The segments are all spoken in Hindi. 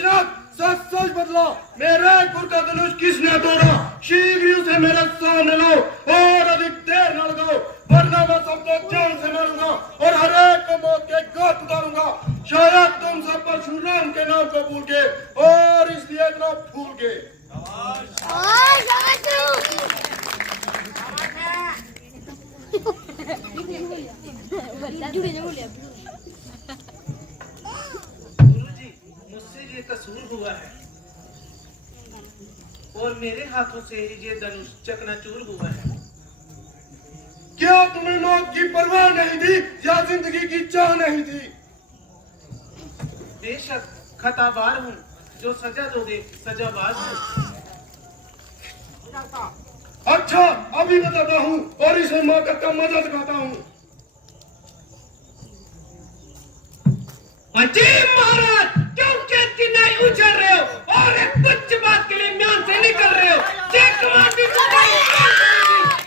जनाब सच सच बदला, मेरे गुर का धनुष किसने तोड़ा? शीघ्र ही उसे मेरे सामने लाओ और अधिक देर न लगाओ, वरना मैं सबको जान से मारूंगा और हर एक को मौत के घाट उतारूंगा। शायद तुम सब परशुराम के नाम को भूल गए और इसलिए इतना भूल गए। मुझसे ये कसूर हुआ है और मेरे हाथों से ये धनुष चकनाचूर हुआ है। क्या तुम्हें मौत की परवाह नहीं थी या जिंदगी की चाह नहीं थी? बेशक खताबार हूँ, जो सजा दोगे सजाबाज हूँ। अच्छा अभी बताता हूँ और इसे मौका का मजा दिखाता हूँ। अजीब महाराज, क्यों खेत की नाई उछल रहे हो और एक तुच्छ बात के लिए म्यान से निकल रहे हो?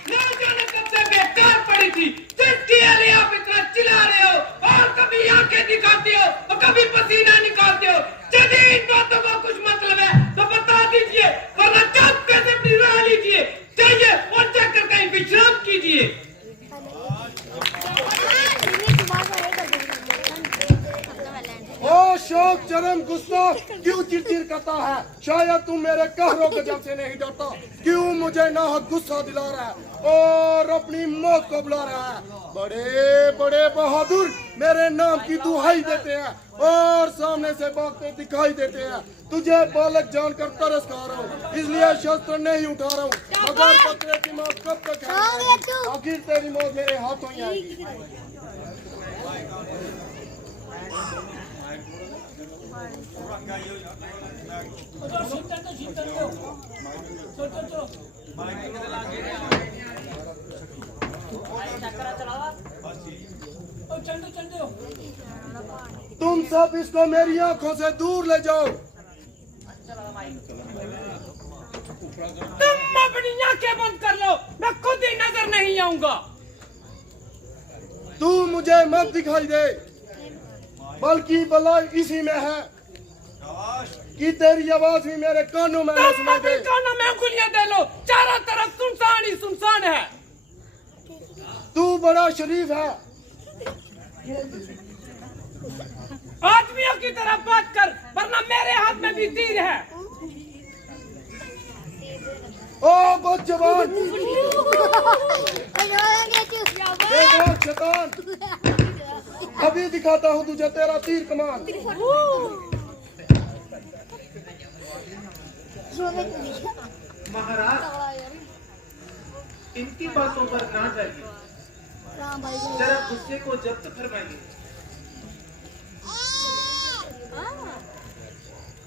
ना जाने कब से बेकार पड़ी थी, जिसके लिए आप इतना चिल्ला रहे हो और कभी आंखें दिखाते हो और कभी पसीना निकालते हो। यदि इन बातों का कुछ मतलब है तो बता दीजिए, वरना चुप कैसे अपनी राह लीजिए, जाइए और जाकर कहीं विश्राम कीजिए। ओ शौक चरम गुस्सा क्यों चिड़चिड़ करता है? शायद तुम मेरे कहरों गजब से नहीं डरता। क्यों मुझे नाहक गुस्सा दिला रहा है और अपनी मौत को बुला रहा है? बड़े बड़े बहादुर मेरे नाम की दुहाई देते हैं और सामने से भागते दिखाई देते हैं। तुझे बालक जानकर तरस खा रहा हूँ, इसलिए शस्त्र नहीं उठा रहा हूँ, मगर पकड़े की मौत कब तक है? आखिर तेरी मौत मेरे हाथों ही आएगी। तुम सब इसको मेरी आंखों से दूर ले जाओ। तुम अपनी आंखें बंद कर लो, मैं खुद ही नजर नहीं आऊंगा। तू मुझे मत दिखाई दे, बल्कि भलाई इसी में है कि तेरी आवाज भी मेरे कानों में न सुनाई दे। कानों में उंगलियां दे लो, चारों तरफ सुनसान ही सुनसान है। तू बड़ा शरीफ है। आदमियों की तरह बात कर, वरना मेरे हाथ में भी तीर है। ओ बद जवान, शैतान, अभी दिखाता हूँ तुझे तेरा तीर कमान। महाराज, इनकी बातों पर ना जाइए, जरा गुस्से को जब्त फरमाइए।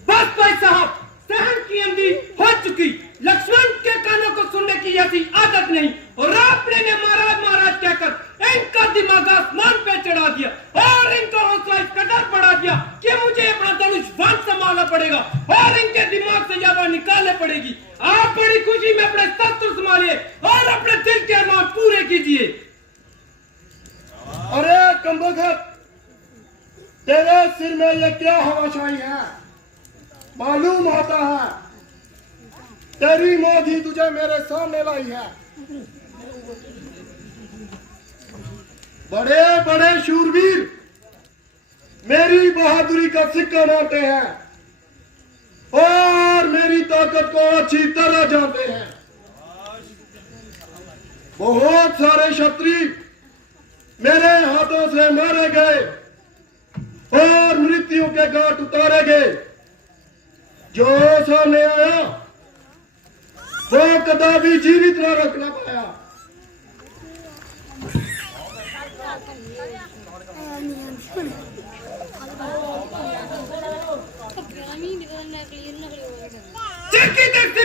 बस भाई साहब, सहन की अमदी हो चुकी। लक्ष्मण के कानों को सुनने की ऐसी आदत नहीं, और आपने ने महाराज महाराज कहकर इनका दिमाग आसमान पे चढ़ा दिया और इनका हौसला इस कदर बढ़ा दिया कि मुझे अपना धनुष बाण संभालना पड़ेगा और इनके दिमाग से यावा निकालने पड़ेगी। आप बड़ी खुशी में अपने शस्त्र संभालिए और अपने दिल के अरमान पूरे कीजिए। अरे कमबख्त, तेरे सिर में ये क्या हवाशाही है? मालूम होता है तेरी मौत ही तुझे मेरे सामने लाई है। बड़े बड़े शूरवीर मेरी बहादुरी का सिक्का मारते हैं और मेरी ताकत को अच्छी तरह जानते हैं। बहुत सारे क्षत्रिय मेरे हाथों से मारे गए और मृत्यु के घाट उतारे गए। जो सामने आया वो कदापि जीवित न रखना पाया।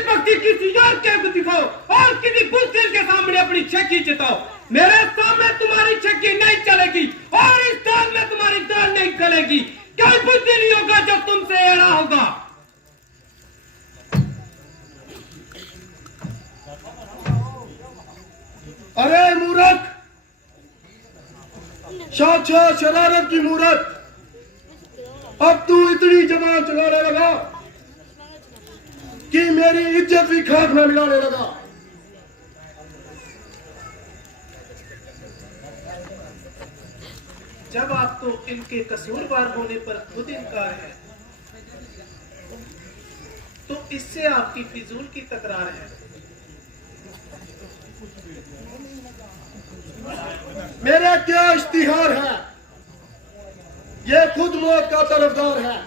भक्ति किसी और के दिखाओ और किसी बुज़दिल के सामने अपनी छक्की चिताओ। मेरे सामने तुम्हारी छक्की नहीं चलेगी और इस दाल में तुम्हारी दाल नहीं गलेगी। क्या बुज़दिल ही होगा जो तुमसे एड़ा होगा। अरे मूर्ख, साक्षात शरारत की मूर्त, अब तू इतनी जबान चलाने लगा कि मेरी इज्जत भी खाक में मिलाने लगा। जब आप तो इनके कसूरवार होने पर खुद इनकार है, तो इससे आपकी फिजूल की तकरार है। मेरा क्या इश्तिहार है, ये खुद मौत का तरफदार है।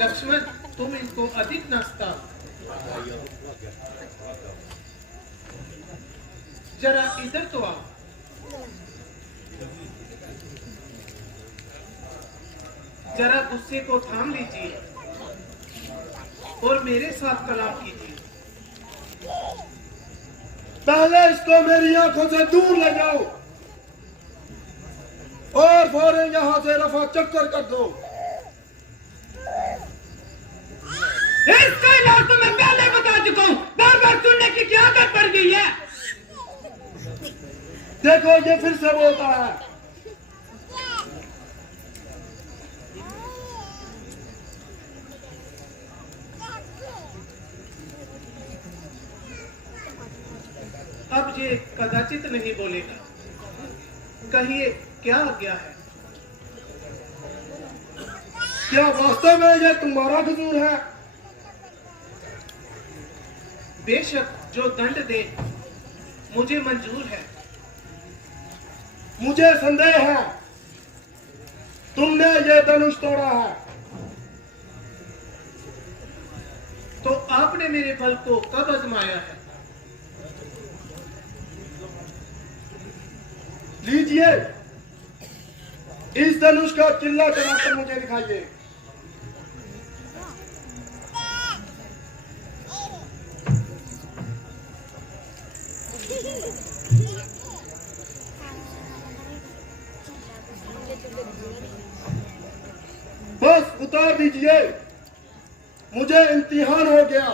लक्ष्मण, तुम इनको अधिक नाश्ता, जरा इधर तो आओ। जरा गुस्से को थाम लीजिए और मेरे साथ कलाम कीजिए। पहले इसको मेरी आंखों से दूर ले जाओ और फौरन यहां से रफा चक्कर कर दो। इसका इलाज तो मैं पहले बता चुका हूँ, बार बार सुनने की क्या आदत पड़ गई है। देखो ये फिर से बोलता है। अब ये कदाचित नहीं बोलेगा। कहिए क्या आज्ञा है? क्या वास्तव में ये तुम्हारा कसूर है? बेशक जो दंड दे मुझे मंजूर है। मुझे संदेह है तुमने ये धनुष तोड़ा है। तो आपने मेरे बल को कब आजमाया है? लीजिए, इस धनुष का चिल्ला चलाकर मुझे दिखाइए। बस उतार दीजिए, मुझे इम्तिहान हो गया।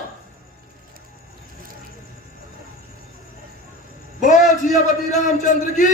बोल सियापति रामचंद्र की।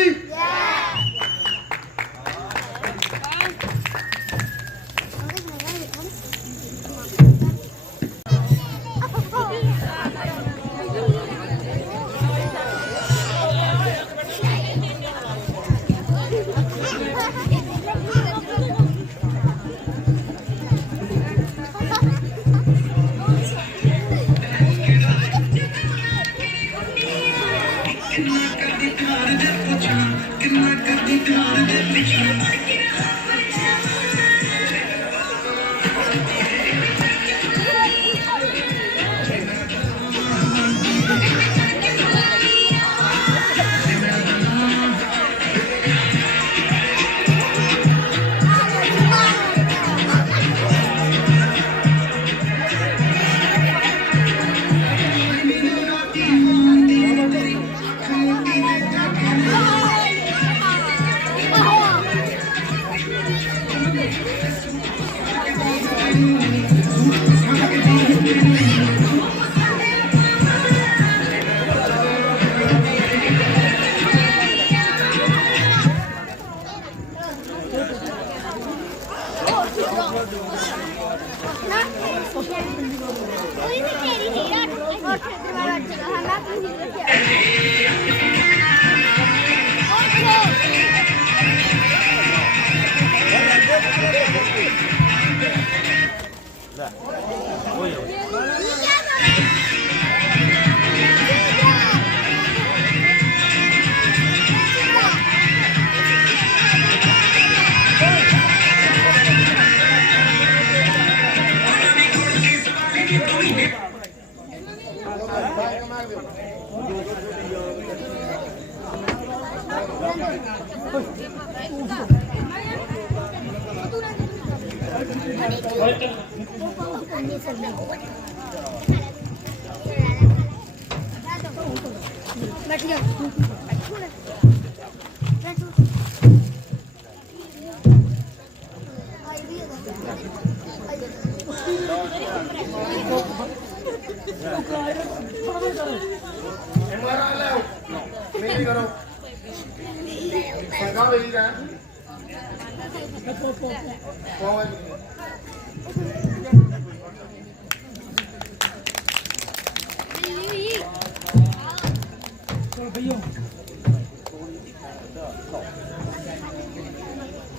मेरी करो संगा मेरी का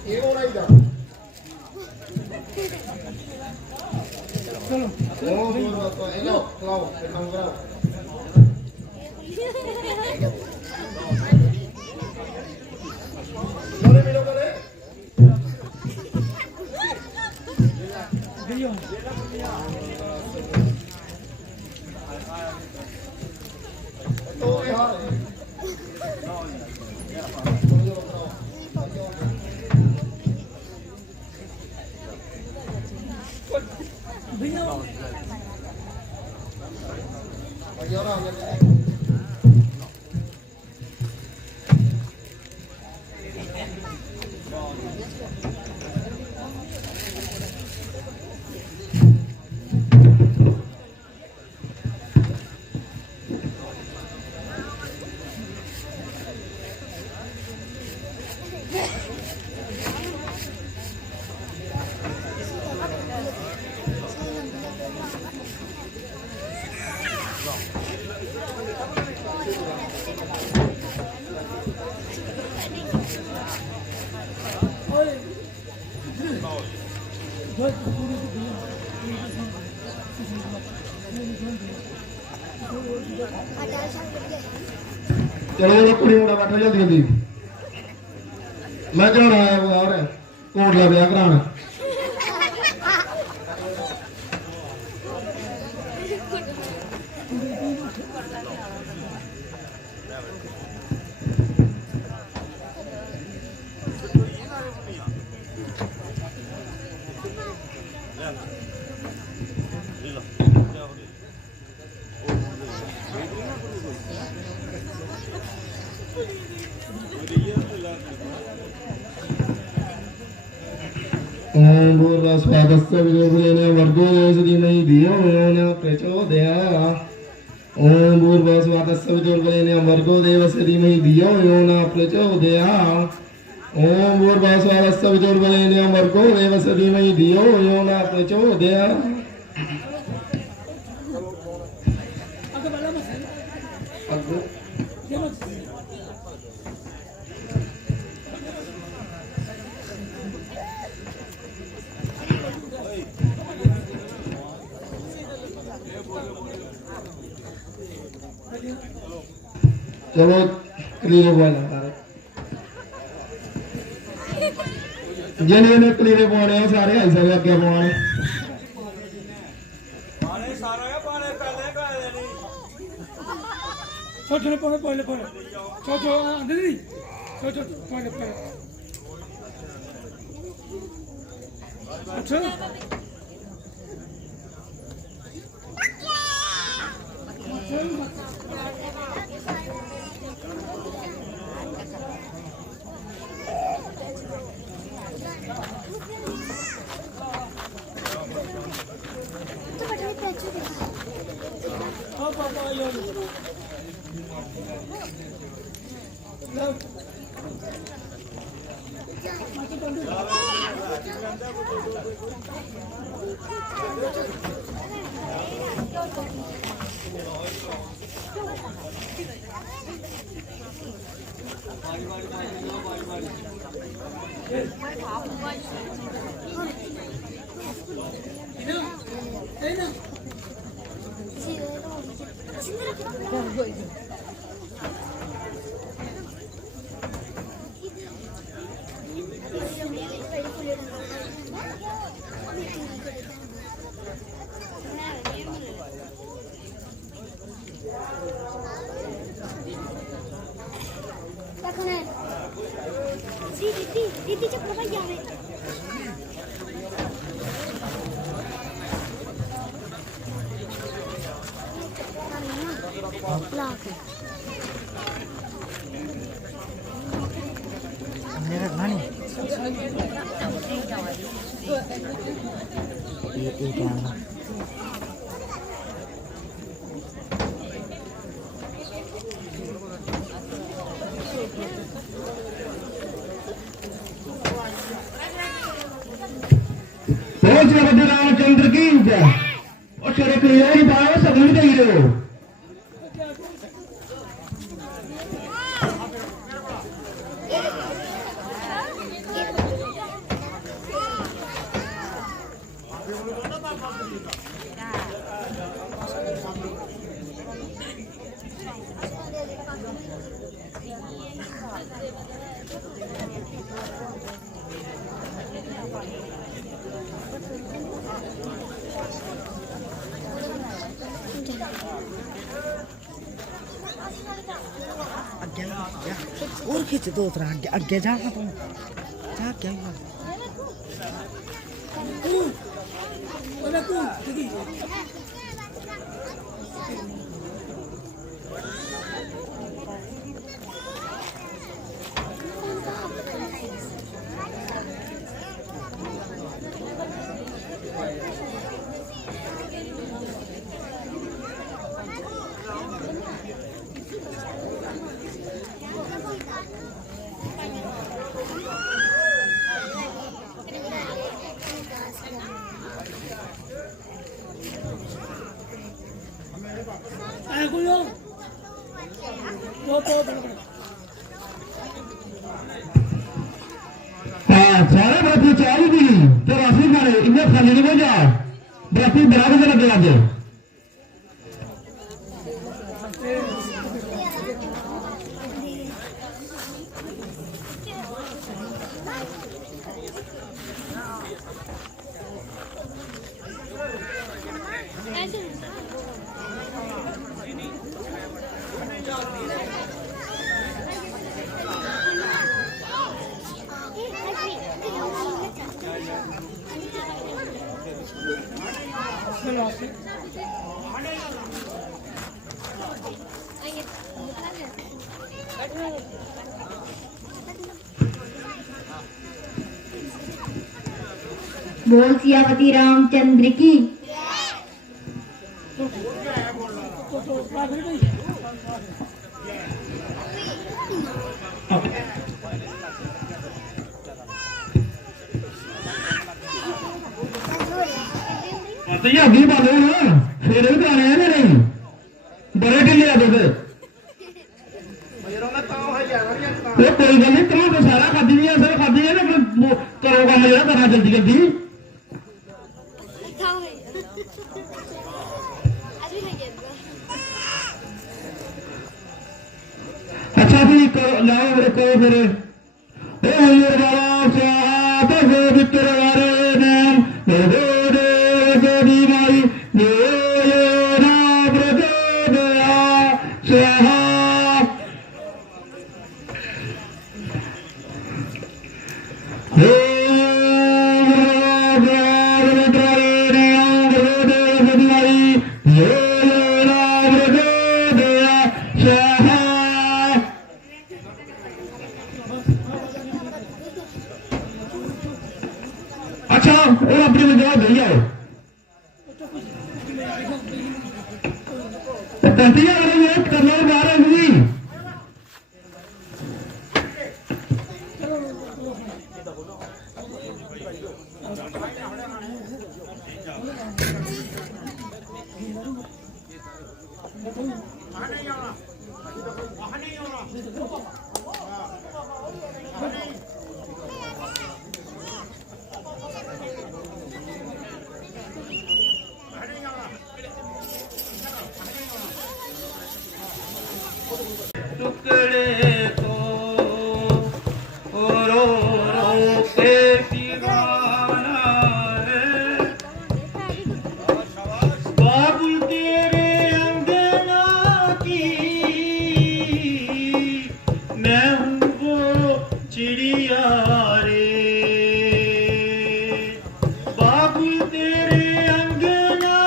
ये हो रही था चलो ओ दूर मत तो हेलो लाओ काम करो लोरे मिलो करे तो यार चलो कुड़ी मुड़ा बैठो जल्दी जल्दी मैं जा रहा है वो और कोटला ब्याह कराना ओम भूर्भुवस्सुः विदुर्भुवरेण्यं भर्गो देवस्य धीमहि धियो यो न प्रचोदयात् ओम भूर्भुवस्सुः विदुर्भुवरेण्यं भर्गो देवस्य धीमहि धियो यो न प्रचोदयात् ओम भूर्भुवस्सुः विदुर्भुवरेण्यं भर्गो देवस्य धीमहि धियो यो न प्रचोदयात् चलो क्लियर बोल जिन्हें ने क्लियर पाने सारे आई सारे अगे पाने छोटे पहले पहले पहले छोटे आंदे नहीं छोटे पहले पहले अच्छा Didi cek apa ya? मेरा नानी ये कैमरा क्या और छोरे क्लियर ही बाहर सब नहीं दे रहे हो आगे जा और खींच दो तरह आगे आगे जा तुम जा क्या हुआ सारे बराती चाली दी तो राशि मारे इन्हें खाली नहीं जा बराती बराबर से लगे आगे बोल सियापति रामचंद्र की। अभी बांधो ना फिर भी आने हैं नहीं बड़े ढीले आ दो कोई गल नहीं तुम तो सारा खादी नहीं है खादी है ना करो काम जरा करना जल्दी जल्दी अच्छा भी लाओ मेरे को फिर अच्छा और अपनी में जवाब भैया तंतिया करना जा रहा है टुकड़े को रो रो के दीवाना है बाबुल तेरे अंगना की मैं हूँ वो चिड़िया रे बाबुल तेरे अंगना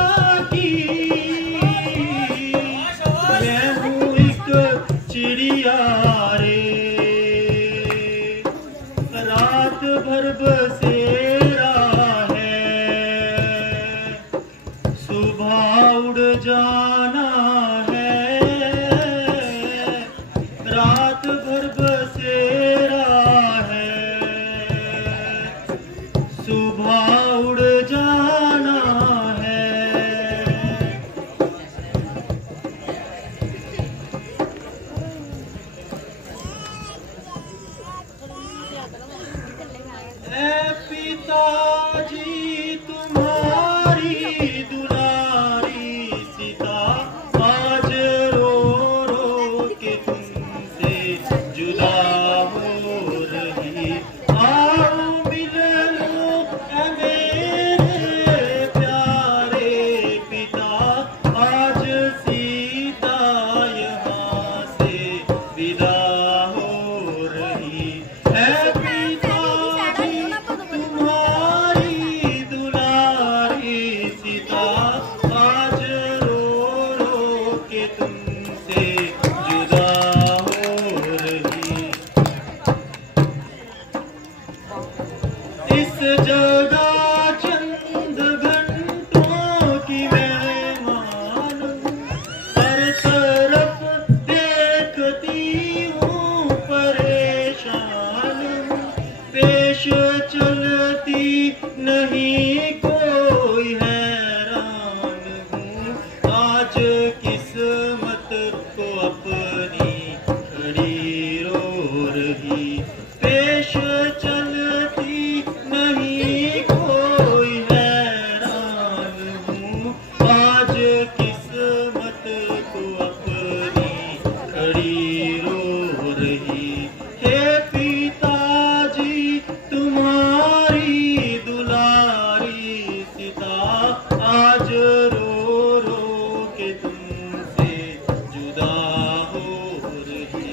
की मैं हूँ एक चिड़िया रे रात भर बसेरा है सुबह उड़ जाना है रात भर बसेरा है सुबह उड़ जाना है इस जगह चंद घंटों की मैं मालूं, हर तरफ देखती हूँ परेशान हूँ, पेश चलती नहीं कोई हैरान हूँ, आज किस्मत को अपनी खड़ी रो रही, पेश चलती नहीं कोई हैरान हूँ, आज किस्मत को अपनी खड़ी रो रही। हे पिताजी तुम्हारी दुलारी सीता आज रो रो के तुमसे जुदा हो रही।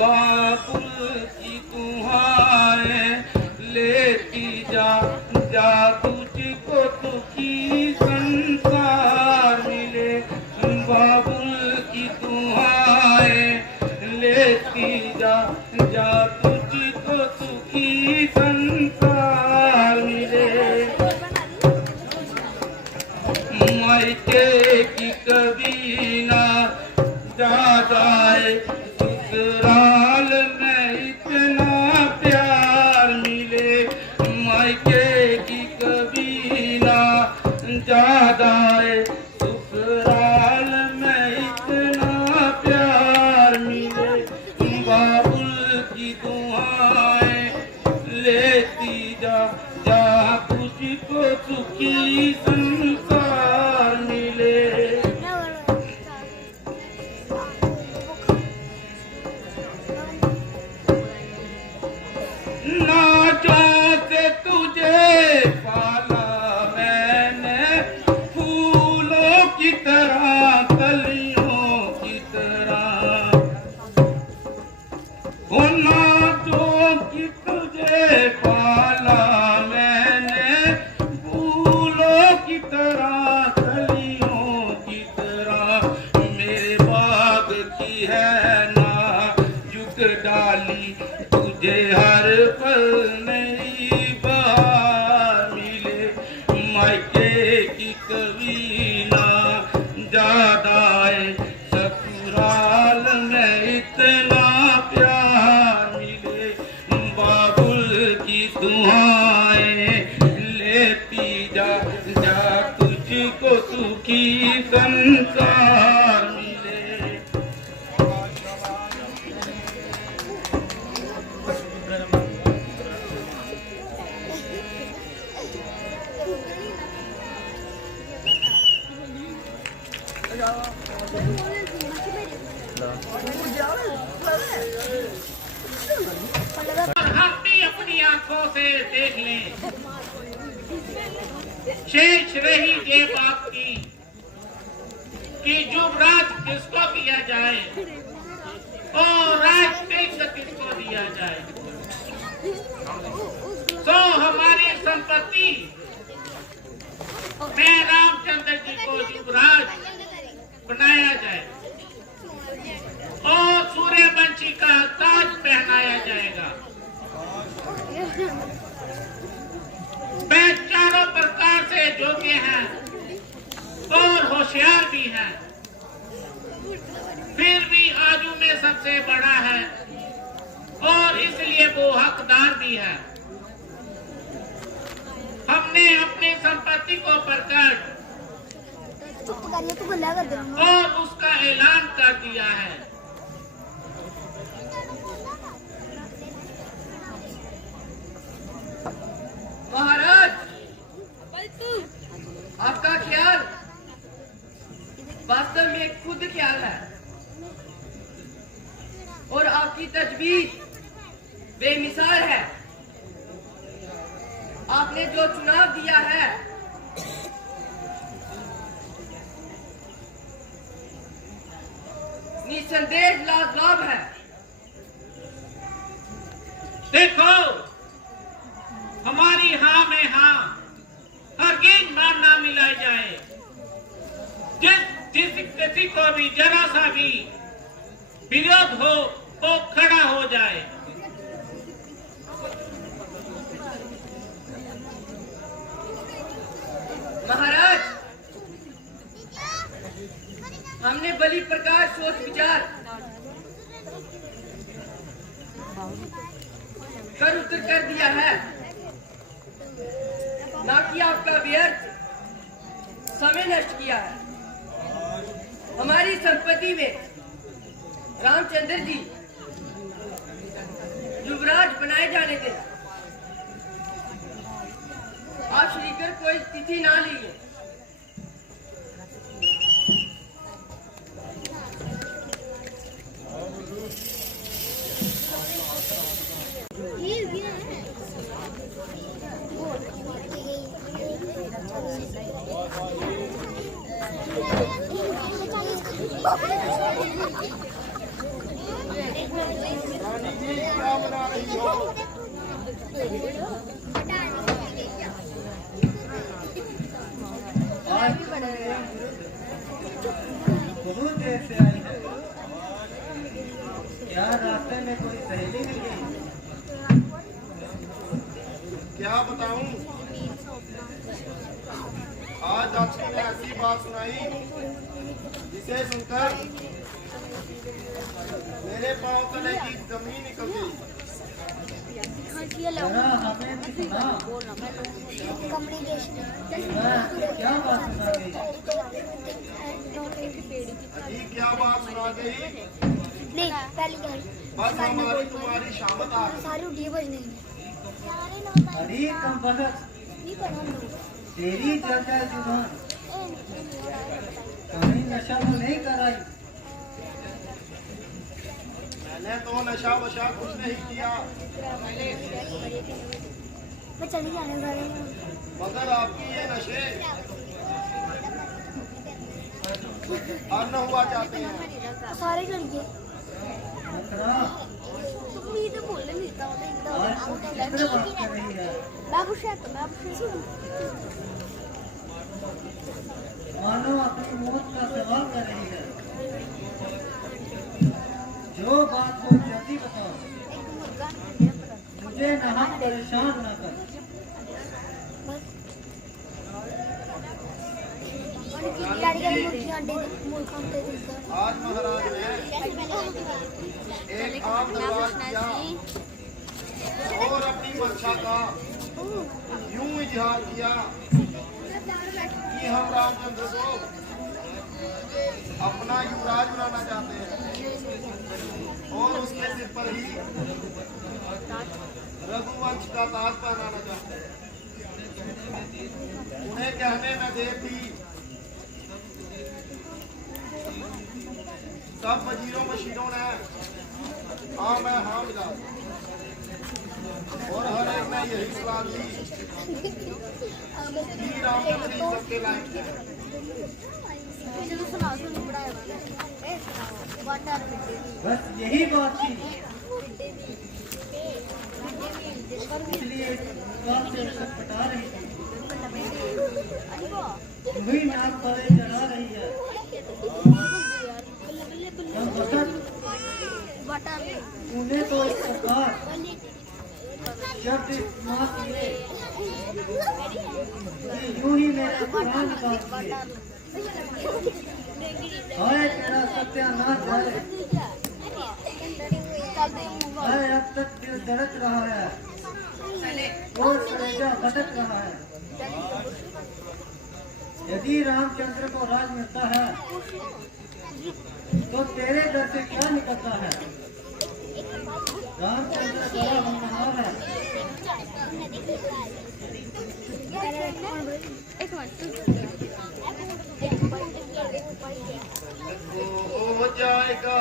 बाबुल की दुआएं लेती जा जा, तुझको दुखी संसार मिले। बाबुल की दुआएं लेती जा जा, तुझको दुखी संसार मिले। मायके की कभी ना दादाए ससुराल में इतना प्यार मिले। मायके की कभी ना दादाए ससुराल में इतना प्यार मिले। बाबुल की दुआएं लेती जा जा, तुझको सुखी संसार मिले। नाचों से तुझे पाला मैंने, फूलों की तरह कलियों की तरह। ओ नाचों की तुझे पाला मैंने, फूलों की तरह कलियों की तरह। मेरे बाग की है नाजुक डाली, तुझे हर पल नई बहार मिले। मायके की कभी ना दादाए ससुराल में इतना प्यार मिले। बाबुल की दुआएं लेती जा जा, तुझको सुखी संसार मिले। हम भी अपनी आंखों से देख लें, शेष रही ये बात की कि युवराज किसको दिया जाए और राजतिलक किसको दिया जाए। तो हमारी संपत्ति में रामचंद्र जी को युवराज बनाया जाए और सूर्यवंशी का ताज पहनाया जाएगा। वे चारों प्रकार से योग्य हैं और होशियार भी हैं, फिर भी आजू में सबसे बड़ा है और इसलिए वो हकदार भी है। हमने अपनी संपत्ति को प्रकट और उसका ऐलान कर दिया है। महाराज, आपका ख्याल वास्तव में खुद ख्याल है और आपकी तजवीज बेमिसाल है। आपने जो चुनाव दिया है निसंदेह लाजवाब है। देखो, हमारी हाँ में हाँ हरगिज ना ना मिलाई जाए। जिस किसी को भी जरा सा भी विरोध हो तो खड़ा हो जाए। महाराज, हमने बलि प्रकार सोच विचार कर उत्तर कर दिया है, ना कि आपका व्यर्थ समय नष्ट किया है। हमारी संपत्ति में रामचंद्र जी युवराज बनाए जाने थे। आप श्रीकर कोई तिथि ना लीजिए। रानी जी क्या बना रही हो? बहुत देर से आई है। क्या रास्ते में कोई सहेली मिली? क्या बताऊं? आज आपकी ने ऐसी बात सुनाई जिसे सुनकर मेरे पांव तले की जमीन निकल गई। जरा हमें भी सुना। क्या बात सुना गई? अजी क्या बात सुना गई? नहीं पहली गाड़ी बस हमारी तुम्हारी शामत आ गई। सारी उठी बजने अरे कम बखत तेरी जगह जुबान कहीं नशा तो नहीं कराई? मैंने तो नशा वशा कुछ नहीं किया, मैं चली जाने वाली हूँ। मगर आपकी ये नशे अन्न हुआ जाते हैं। सारे लड़के नखरा, तुम ये तो बोलने मिलता आज तू किससे बात कर रही है? मानो अपनी मौत का सवाल कर रही है। जो बात हो जल्दी बताओ, मुझे नहा परेशान न कर। आज महाराज ने एक आम दरबार किया और अपनी मंशा का यूं इजहार किया कि हम रामचंद्र को अपना युवराज बनाना चाहते हैं और उसके सिर पर ही रघुवंश का ताज पहनाना चाहते हैं। उन्हें कहने में देर थी, सब वजीरों मशीरों ने हाँ मैं हाँ मिला और हर एक ने यही सलाह दी कि रामचंद्र ही सबके लायक है। बस यही बात थी, इसलिए इस बात से छटपटा रही थी। वही नाक पर चढ़ा रही है। उन्हें तो इस प्रकार जब माफ किए कि यूं ही मेरा प्राण निकाल दिए। हाय तेरा सत्यानाश है। हाय अब तक दिल धड़क रहा है और कलेजा भटक रहा है। यदि रामचंद्र को राज मिलता है तो तेरे दर से क्या निकलता है? रामचंद्र बड़ा होनहार है। हो जाएगा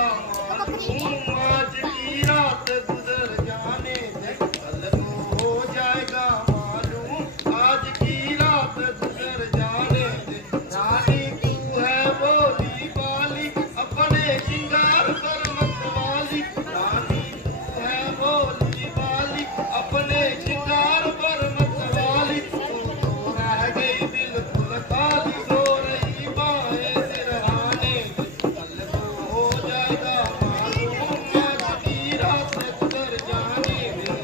मालूम आज की रात गुजर जाने दे, कल को हो जाएगा मालूम आज की रात गुजर जाने दे। रानी तू है बोली वाली अपने श्रृंगार पर मत वाली, रानी तू है बोली वाली अपने श्रृंगार पर मत वाली। तू तो रह गई बिल्कुल खाली, रो रही बाहें सिरहाने दे, कल को हो जाएगा मालूम आज की रात गुजर जाने दे।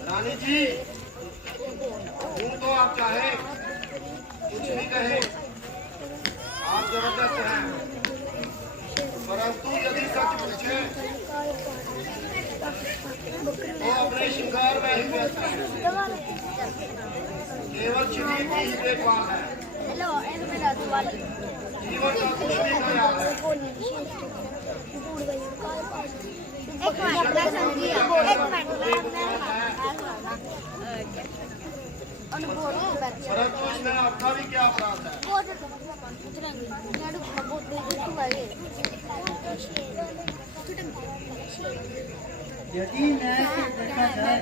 रानी जी, यूं तो आप चाहे कुछ भी कहे, आप जबरदस्त हैं, परंतु यदि सच पूछे तो अपने श्रृंगार में ही व्यस्त है, केवल शरीर की ही देखभाल है, जीवन का कुछ भी ख्याल है। परंतु इसमें आपका भी क्या अपराध है? यदि न्याय से देखा जाए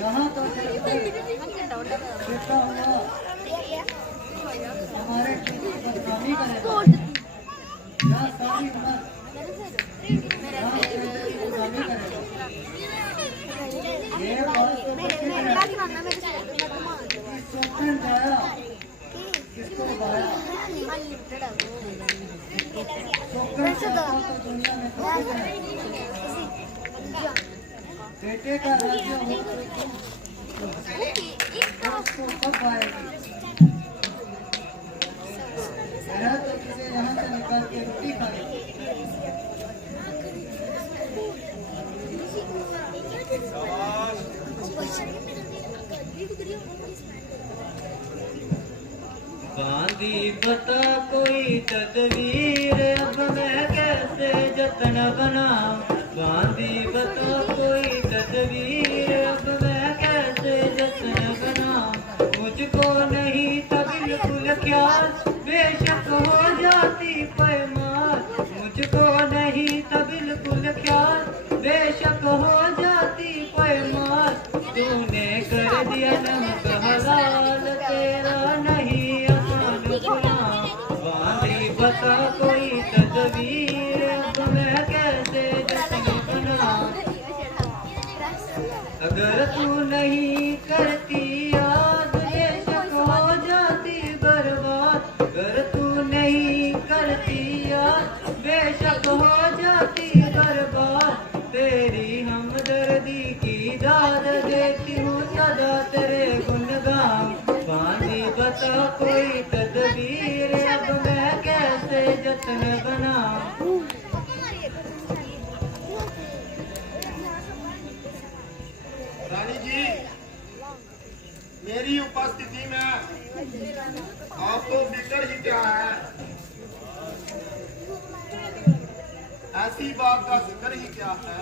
यहाँ तो हमारे बदनामी करेगा, यहाँ सारी उम्र बदनामी करेगा। ये बात सोचने जाया किसको बताया? तो दुनिया में बेटे का राज्य हो तो कब आएगी? मेरा तो तुझे यहाँ से निकाल के रोटी खाएगी। गांधी बता कोई तदवीर, अब मैं कैसे जतन बनाऊं? गांधी बता कोई तदवीर, अब मैं कैसे जतन बनाऊं? मुझको नहीं था बिल्कुल ख्याल, बेशक हो जाती पैमार। मुझको नहीं था बिल्कुल ख्याल, बेशक हो जाती पैमार। तूने कर दिया नमक हलाल, तेरा नहीं आसान गुनाह। गांधी बता कोई तदवीर, अब मैं कैसे जतन बनाऊं? अगर तू नहीं करती याद, बेशक हो जाती बर्बाद। अगर तू नहीं करती याद, बेशक हो जाती बर्बाद। तेरी हमदर्दी की दाद देती हूँ सदा तेरे गुणगान। गांधी बता कोई तदबीर, अब मैं कैसे जतन बनाऊं? रानी जी, मेरी उपस्थिति में आपको फिक्र ही क्या है? ऐसी बात का जिक्र ही क्या है?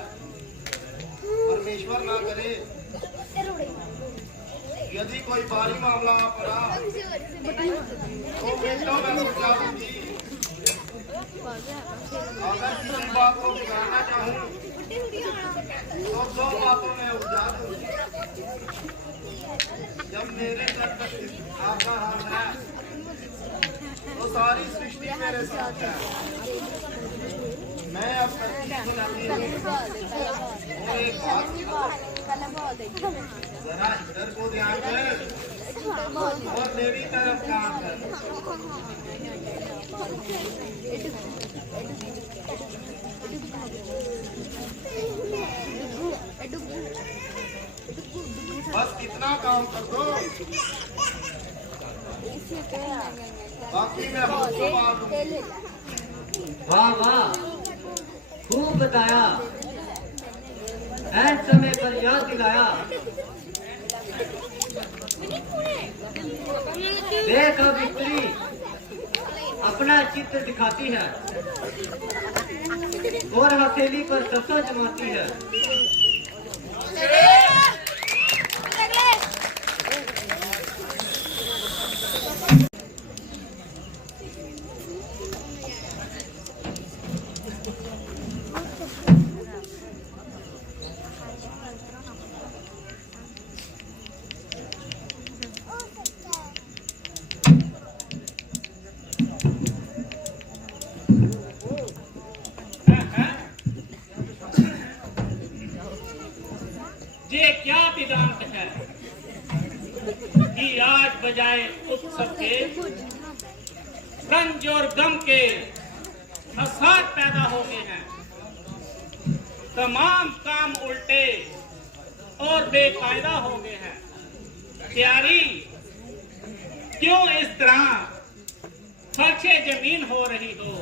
परमेश्वर ना करे यदि कोई भारी मामला पड़ा तो बेटों में समझा दूंगी। अगर किसी बात को बिगाड़ना चाहूँ तो 2 बातों में उलझा दूंगी। जब मेरे सर पर आपका हाथ है तो सारी सृष्टि मेरे साथ है। मैं अब एक बात जरा इधर को ध्यान कर और मेरी तरफ काम कर। बस इतना काम कर दो, बाकी मैं खुद संभाल लूंगी। वाह वाह, खूब बताया, ऐन समय पर याद दिलाया। देख अब स्त्री अपना चित्र दिखाती है और हथेली पर सरसों जमाती है। ये क्या वेदांत है कि आज बजाय उत्सव के रंज और गम के फसाद पैदा हो गए हैं। तमाम काम उल्टे और बेकायदा हो गए हैं। प्यारी, क्यों इस तरह फर्शे जमीन हो रही हो?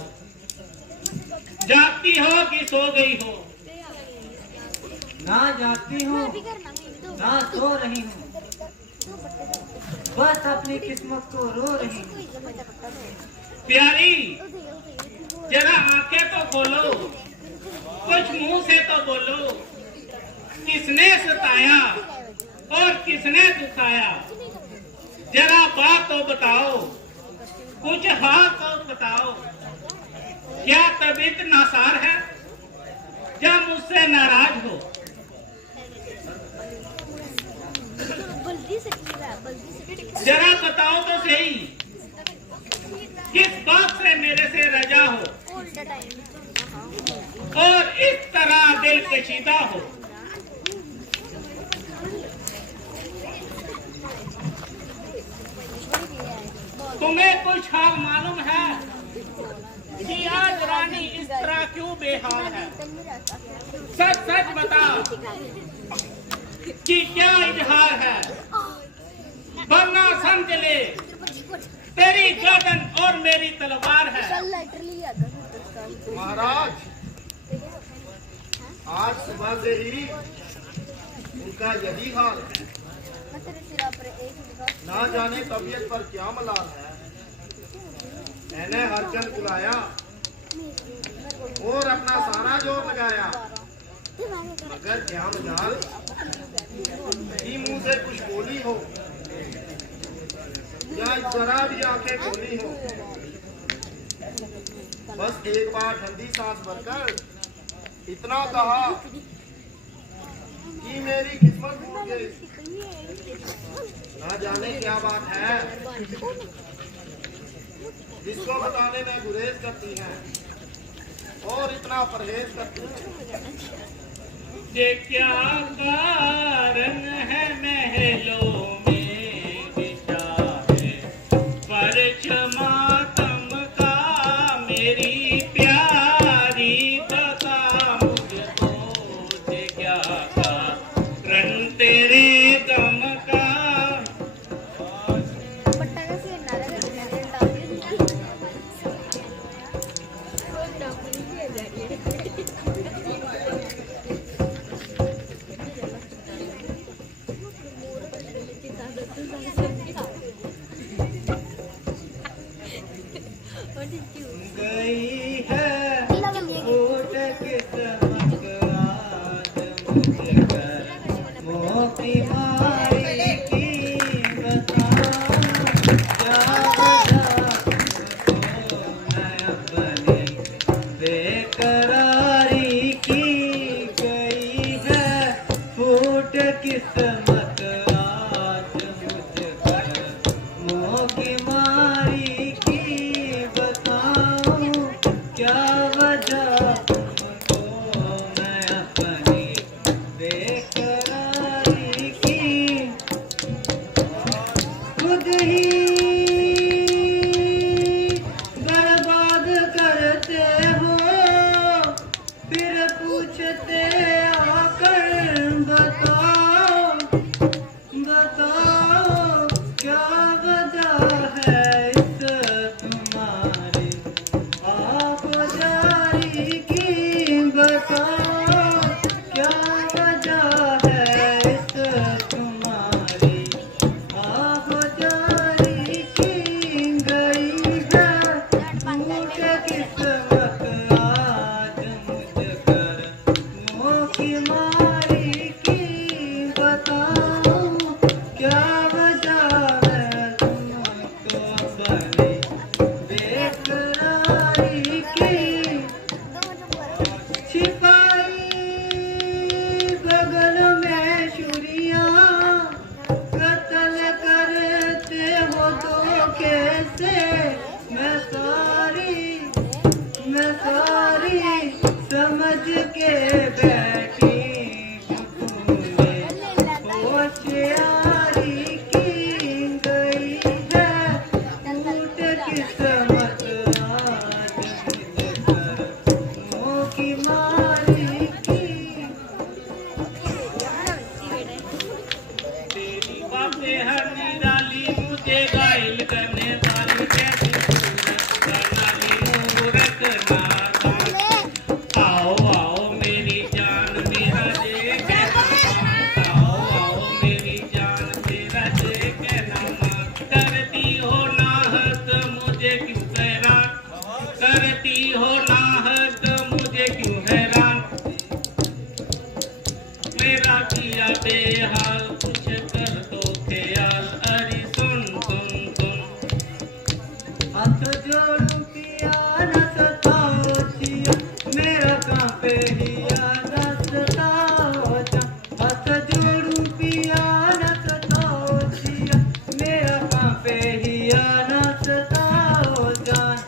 जागती हो कि सो गई हो? ना जागती हूँ ना सो रही हूँ, बस अपनी किस्मत को रो रही हूँ। प्यारी, जरा आंखें तो खोलो, कुछ मुंह से तो बोलो। किसने सताया और किसने दुखाया? जरा बात तो बताओ, कुछ हाल तो बताओ। क्या तबीयत नासार है या मुझसे नाराज हो? जरा बताओ तो सही, किस बात से मेरे से रजा हो और इस तरह दिल कशीदा हो? तुम्हें कुछ हाल मालूम है कि आज रानी इस तरह क्यों बेहाल है? सच सच बता कि क्या इजहार है, वरना समझ ले तेरी गर्दन और मेरी तलवार है। महाराज, आज सुबह से ही उनका यही हाल है। ना जाने तबीयत पर क्या मलाल है। मैंने हरचंद बुलाया और अपना सारा जोर लगाया, मगर क्या मजाल कि मुंह से कुछ बोली हो या जरा भी आंखें खोली हो। बस एक बार ठंडी सांस भरकर इतना कहा कि मेरी किस्मत फूट गई। ना जाने क्या बात है जिसको बताने में गुरेज करती हैं और इतना परहेज करती हैं। ये क्या कारण है महलों में बिछाए परचमा का? मेरी प्यारी बता मुझको, ये क्या कारण तेरे गम का? गई है फूट किस्मत आज मुझकर, मोती मारी की बताऊं क्या वजह तुमको मैं अपनी बेकरारी की। गई है फूट किस्मत आज मुझकर, मोती मारी की बताऊं क्या वजह तुमको मैं अपनी सेहर निराली मुझे घायल करने वाली कैसी सूरत बनाली मूरख नादान। आओ आओ मेरी जान मेरा जे कहना आओ आओ मेरी जान मेरा जे कहना करती हो नाहक मुझे क्यों हैरान करती हो नाहक मुझे क्यों हैरान मेरा किया बेहाल कुछ कर दो ख्याल अरे सुन सुन सुन हाथ जोड़ू पिया न सताओ जिया मेरा कांपे हिया न सताओ जा हाथ जोड़ू पिया न सताओ जिया मेरा कांपे हिया न सताओ जान।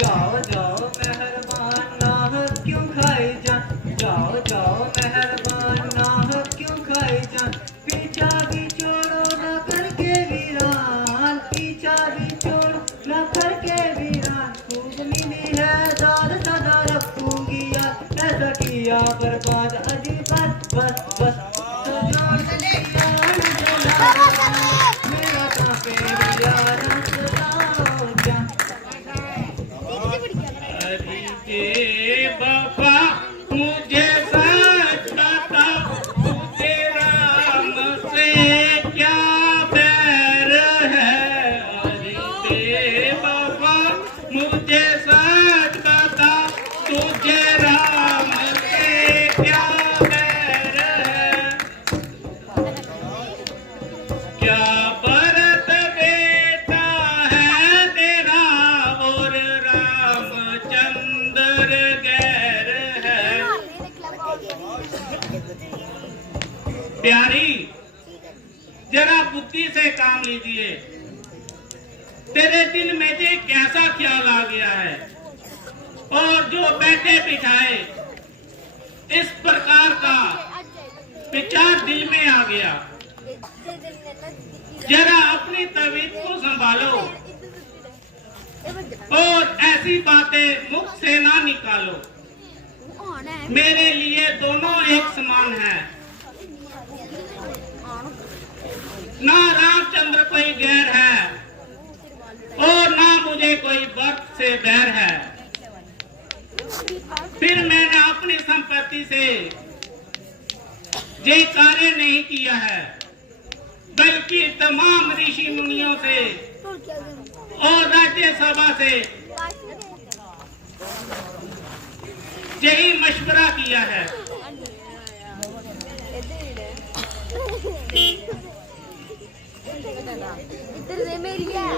जाओ जाओ मेहरबान नाह क्यों खाई जान जाओ जाओ मेहरबान नाह क्यों खाई जान। पीछा भी छोड़ो न करके वीरान पीछा भी छोड़ो न करके वीरान खूब मिली है दाद सदा रखूंगी याद ऐसा किया बर्बाद अजी बस बस बस सजोड़ दिया न जला मेरा कांपे हिया न सताओ जान। अरे ये बाबा मुझे सच बता तुझे राम से क्या बैर है अरे ये बाबा मुझे सच बता तुझे राम से क्या बैर है क्या भरत बेटा है तेरा और रामचंद्र गैर है प्यारी जरा बुद्धि से काम लीजिए तेरे दिल में जे कैसा ख्याल आ गया है और जो बैठे बिठाए इस प्रकार का विचार दिल में आ गया जरा अपनी तबीयत को संभालो और ऐसी बातें मुख से ना निकालो मेरे लिए दोनों एक समान है ना रामचंद्र कोई गैर है और ना मुझे कोई वक्त से बैर है। फिर मैंने अपनी संपत्ति से ये कार्य नहीं किया है बल्कि तमाम ऋषि मुनियों से और राज्यसभा से यही मशवरा किया है। इधर से मेरी है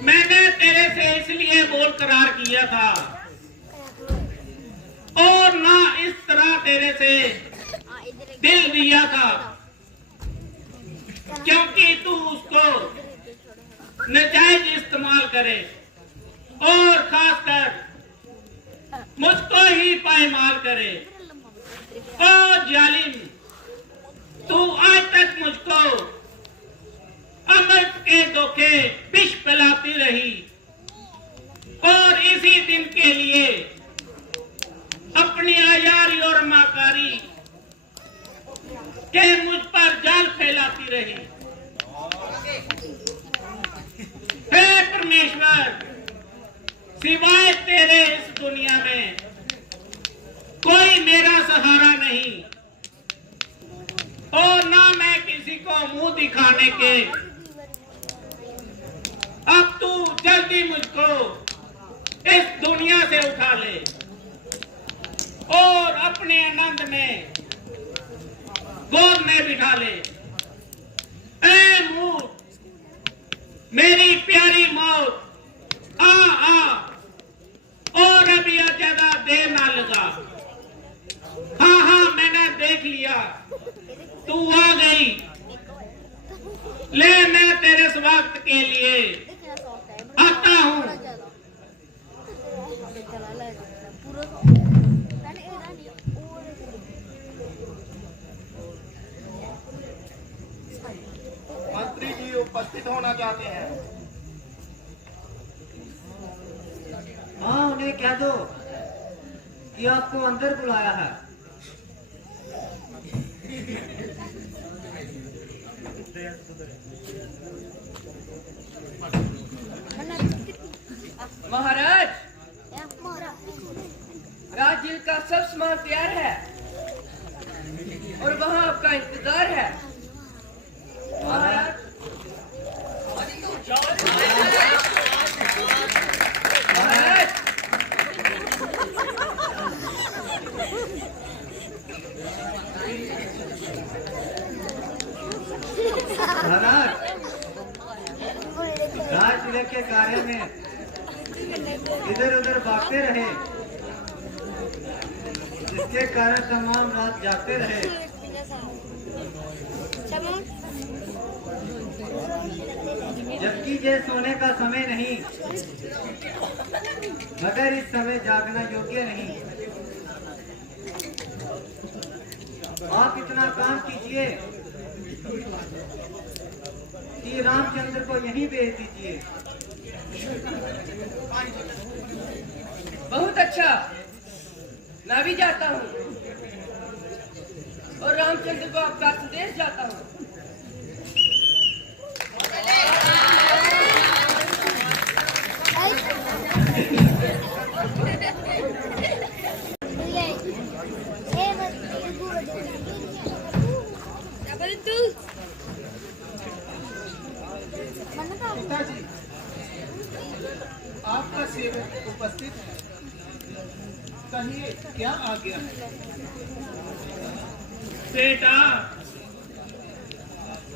मैंने तेरे से इसलिए बोल करार किया था और ना इस तरह तेरे से दिल दिया था क्योंकि तू उसको नाजायज इस्तेमाल करे और खासकर मुझको ही पायमाल करे। ओ जालिम तू आज तक मुझको अमृत के धोखे विष पिलाती रही और इसी दिन के लिए अपनी आयारी और माकारी के मुझ पर जाल फैलाती रही। हे परमेश्वर सिवाय तेरे इस दुनिया में कोई मेरा सहारा नहीं, और ना मैं किसी को मुंह दिखाने के। अब तू जल्दी मुझको इस दुनिया से उठा ले और अपने आनंद में गोद में बिठा ले। ए मूर्ख, मेरी प्यारी मौत, आ आ, और अब यह ज्यादा देर ना लगा। हाँ हाँ, मैंने देख लिया, तू आ गई। ले, मैं तेरे स्वागत के लिए आता हूँ। मंत्री जी उपस्थित होना चाहते हैं। हाँ, उन्हें कह दो कि आपको अंदर बुलाया है। महाराज, राजजिल का सब सामान तैयार है और वहाँ आपका इंतजार है। महाराज, महाराज, महाराज, राज जिले के कार्य में इधर उधर भागते रहे, जिसके कारण तमाम रात जागते रहे। जबकि ये सोने का समय नहीं, मगर इस समय जागना योग्य नहीं। आप इतना काम कीजिए कि रामचंद्र को यहीं भेज दीजिए। बहुत अच्छा, मैं भी जाता हूँ और रामचंद्र को आपका संदेश जाता हूँ। पिताजी, आपका सेवक उपस्थित है, कहिए क्या आ गया है? बेटा,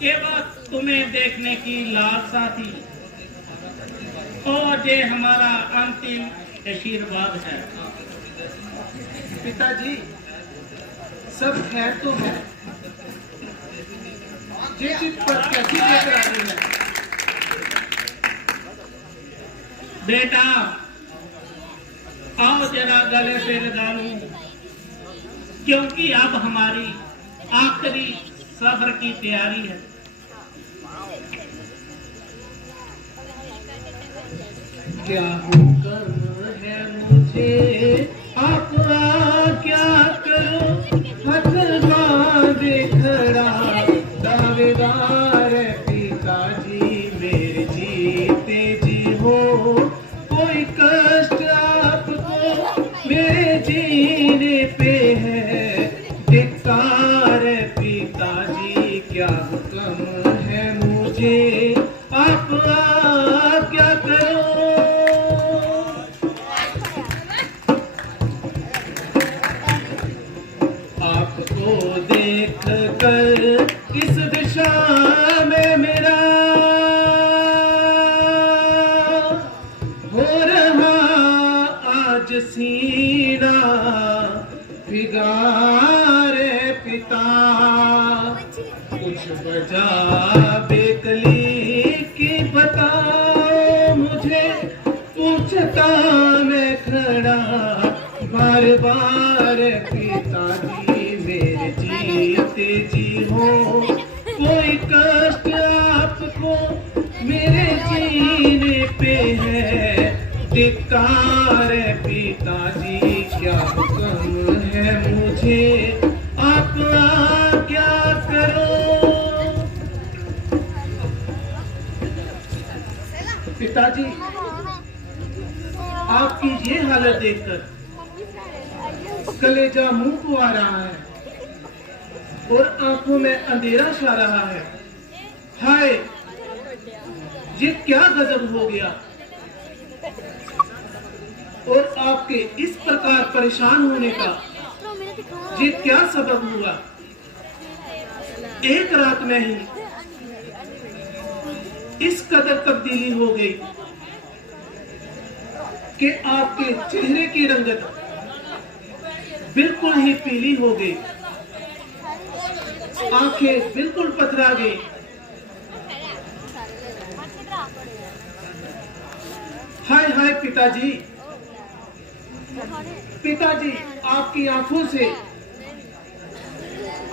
ये बात तुम्हें देखने की लालसा थी और ये हमारा अंतिम आशीर्वाद है। पिताजी, सब खैर तो है, ये चित पर कैसी लेकर आ रही है? बेटा, आओ जरा गले से लगा लूं, क्योंकि अब हमारी आखिरी सफर की तैयारी है। क्या हुक्म है मुझे, आप क्या करो, हथ बांधे खड़ा दावेदार पिताजी मेरे जीते जी हो। कोई कष्ट आपको मेरे जीने पे है, धिक्कार पिताजी क्या हुक्म है मुझे, आप क्या करो। आपको देख कर इस दिशा में मेरा हो रहा आज सीना फिगारे पिता। कुछ वजह बेकली की बताओ मुझे, पूछता मैं खड़ा बार बार पिताजी मेरे जीते जी हो। कोई कष्ट आपको मेरे जीने पे है, धिक्कार पिताजी क्या हुक्म है मुझे, आप क्या करो। पिताजी, आपकी ये हालत देखकर कलेजा मुंह को आ रहा है और आंखों में अंधेरा छा रहा है। हाय, ये क्या गजब हो गया। और आपके इस प्रकार परेशान होने का ये क्या सबब हुआ। एक रात में ही इस कदर तब्दीली हो गई कि आपके चेहरे की रंगत बिल्कुल ही पीली हो गई, आंखें बिल्कुल पथरा गई। हाय हाय पिताजी, पिताजी, आपकी आंखों से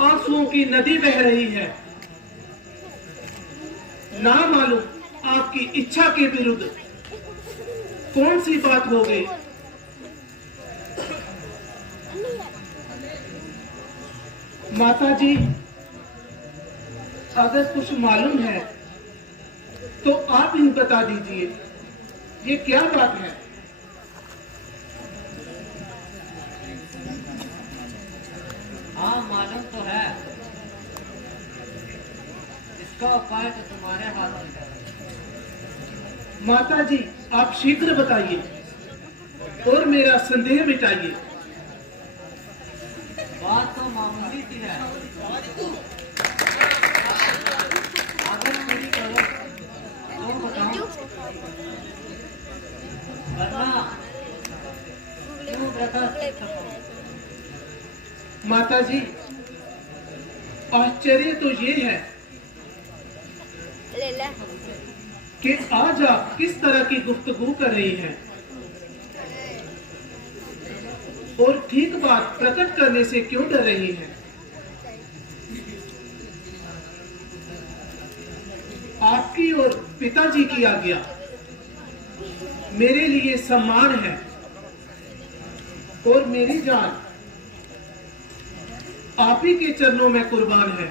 आंसुओं की नदी बह रही है। ना मालूम आपकी इच्छा के विरुद्ध कौन सी बात हो गई। माता जी, अगर कुछ मालूम है तो आप ही बता दीजिए, ये क्या बात है। हाँ, मालूम तो है। इसका उपाय तो तुम्हारे हाथ में है। माता जी, आप शीघ्र बताइए और मेरा संदेह मिटाइए। बात तो मामूली सी है, अगर पूरी करो तो बताऊं, वरना क्यों व्रता सीख सकूं। माता जी, आश्चर्य तो ये है कि आज आप किस तरह की गुफ्तगू कर रही हैं और ठीक बात प्रकट करने से क्यों डर रही हैं। आपकी और पिताजी की आज्ञा मेरे लिए सम्मान है और मेरी जान आप ही के चरणों में कुर्बान है।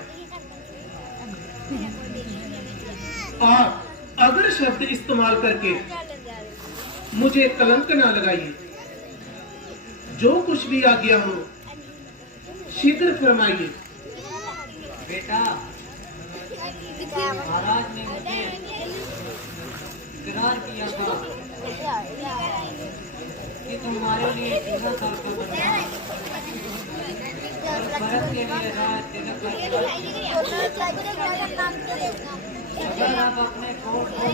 आप अगर शब्द इस्तेमाल करके मुझे कलंक ना लगाइए। जो कुछ भी आज्ञा हो शीघ्र फरमाइए। बेटा, महाराज ने मुझे इकरार किया था कि तुम्हारे लिए 14 साल का वरदान और भरत के लिए राज तिलक का अगर आप अपने कोट को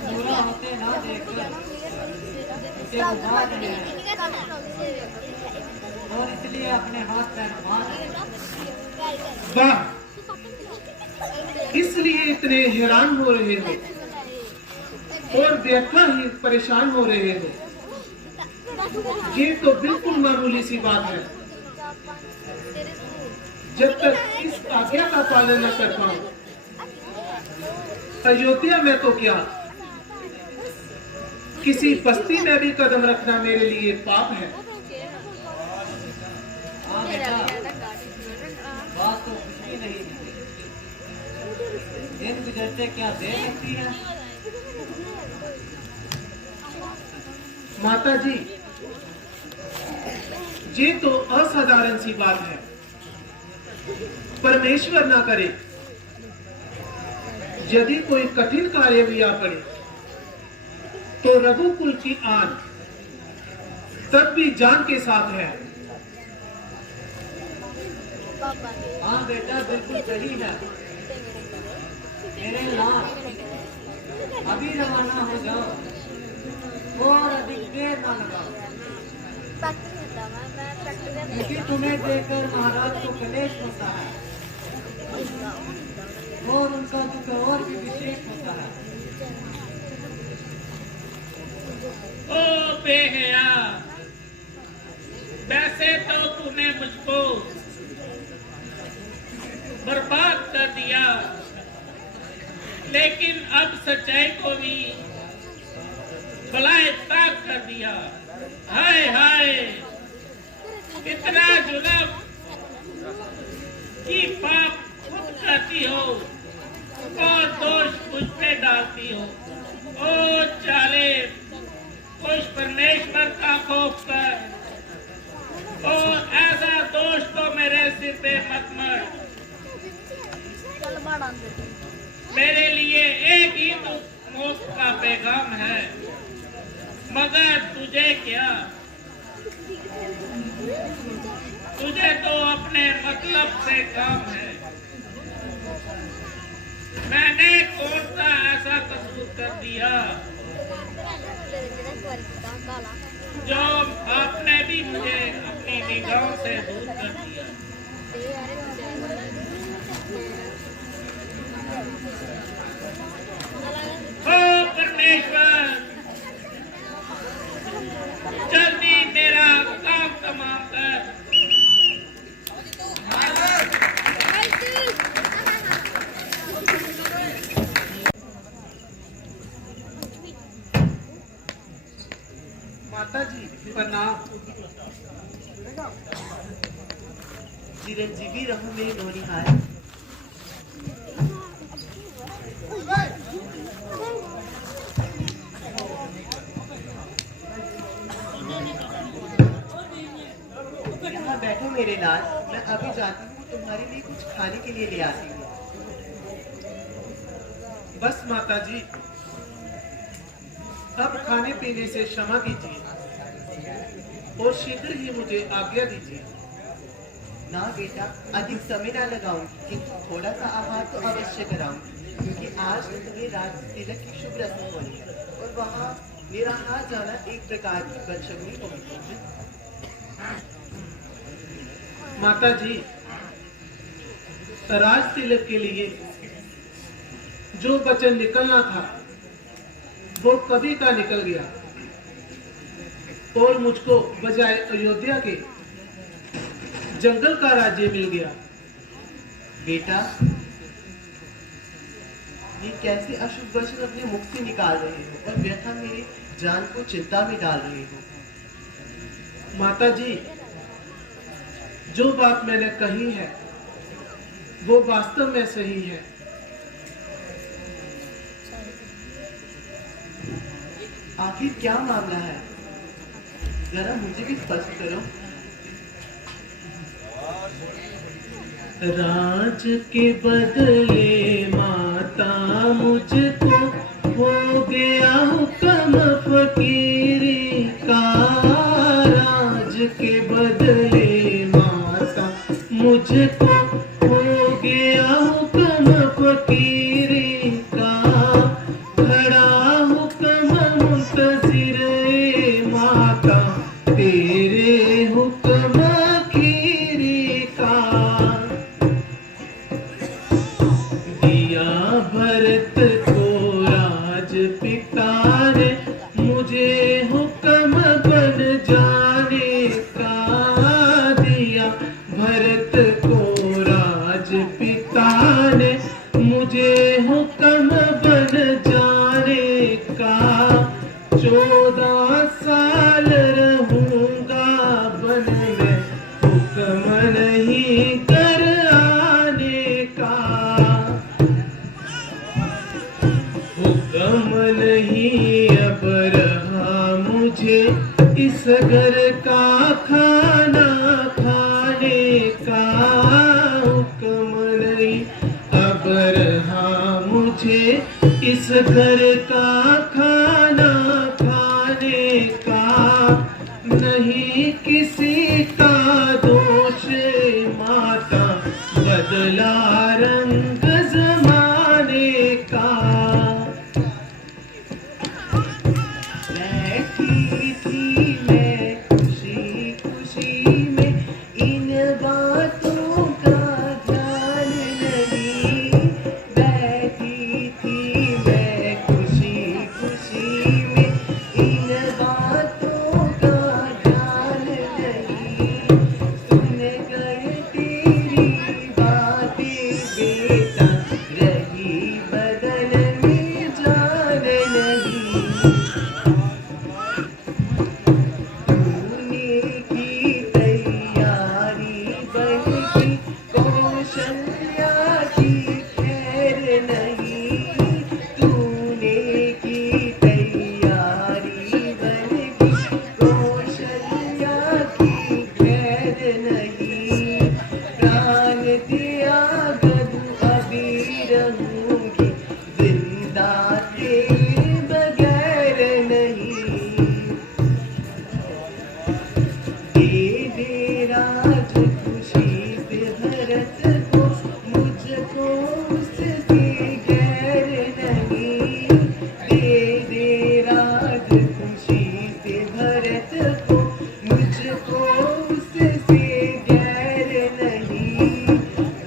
पूरा होते ना देखकर उसे उभार रहे हैं और इसलिए अपने हाथ पैर मार रहे हैं। वाह, इसलिए इतने हैरान हो रहे हो और व्यथा ही परेशान हो रहे हो। ये तो बिल्कुल मामूली सी बात है। जब तक इस आज्ञा का पालन न कर पाऊं, अयोध्या में तो क्या किसी बस्ती में भी कदम रखना मेरे लिए पाप है। हाँ बेटा, बात तो कुछ भी नहीं है। दिन गुजरते क्या देर लगती है। माता जी, ये तो असाधारण सी बात है। परमेश्वर ना करे यदि कोई कठिन कार्य भी आ पड़े तो रघुकुल की आन तब भी जान के साथ है। हाँ बेटा, बिल्कुल सही है। मेरे लाल, अभी रवाना हो जाओ और अधिक देर ना लगाओ, क्योंकि तुम्हें देखकर महाराज को कलेश होता है और उनका दुख और भी विशेष होता है। ओ बेहया, वैसे तो तूने मुझको बर्बाद कर दिया, लेकिन अब सच्चाई को भी बलाए ताक कर दिया। हाय हाय, इतना जुल्म कि पाप खुद करती हो और दोष मुझ पे डालती हो। ओ चाले, कुछ परमेश्वर का खौफ कर, और ऐसा दोष तो मेरे सिर पे मत मर। मेरे लिए एक ही तो मौत का पैगाम है, मगर तुझे क्या, तुझे तो अपने मतलब से काम है। मैंने कौन सा ऐसा कसूर कर दिया जो आपने भी मुझे अपनी निगाहों से दूर कर दिया। ओ परमेश्वर, जल्दी मेरा काम तमाम कर। माता जी प्रणाम। चिरंजीवी रहो मेरी नौनिहार। यहाँ बैठो मेरे लाल, मैं अभी जाती हूँ, तुम्हारे लिए कुछ खाने के लिए ले आती हूँ। बस माता जी, अब खाने पीने से क्षमा कीजिए और शीघ्र ही मुझे आज्ञा दीजिए। ना बेटा, अधिक समय ना लगाऊंगी, किंतु थोड़ा सा आहार तो अवश्य कराऊंगी, क्योंकि आज तुम्हें राज तिलक की शुभ रस्म होनी है और वहाँ मेरा हाथ जाना एक प्रकार की बदशगुनी होगी। माता जी, राज तिलक के लिए जो वचन निकलना था वो कभी का निकल गया और मुझको बजाय अयोध्या के जंगल का राज्य मिल गया। बेटा, ये कैसे अशुभ वचन अपने मुख से निकाल रहे हो और व्यथा मेरी जान को चिंता में डाल रहे हो। माता जी, जो बात मैंने कही है वो वास्तव में सही है। आखिर क्या मामला है, जरा मुझे भी स्पष्ट करो। राज के बदले माता मुझको हो गया हुक्म फकीरी का। राज के बदले माता मुझको हो गया हुक्म फकीरी का। खड़ा हुक्म मुंतज़िर माता तेरे हुक्म खीरी का। दिया भरत को राज पिता ने मुझे हुक्म बन जाने का। दिया भरत को राज पिता ने मुझे हुक्म बन जाने का। 14 साल रहूंगा बन में, हुक्म नहीं कर आने का। हुक्म नहीं अब रहा मुझे इस घर का खाना खाने का। हुक्म नहीं अब रहा मुझे इस घर का खाना खाने का। नहीं किसी का दोष माता, बदला रंग जमाने का। बैठी थी मैं खुशी खुशी में, इन बातों का ध्यान नहीं। बैठी थी मैं खुशी खुशी में, तेरे बगैर नहीं। दे दे राज खुशी से भरत को, मुझको उससे गैर नहीं। दे दे राज खुशी से भरत को, मुझको उससे गैर नहीं।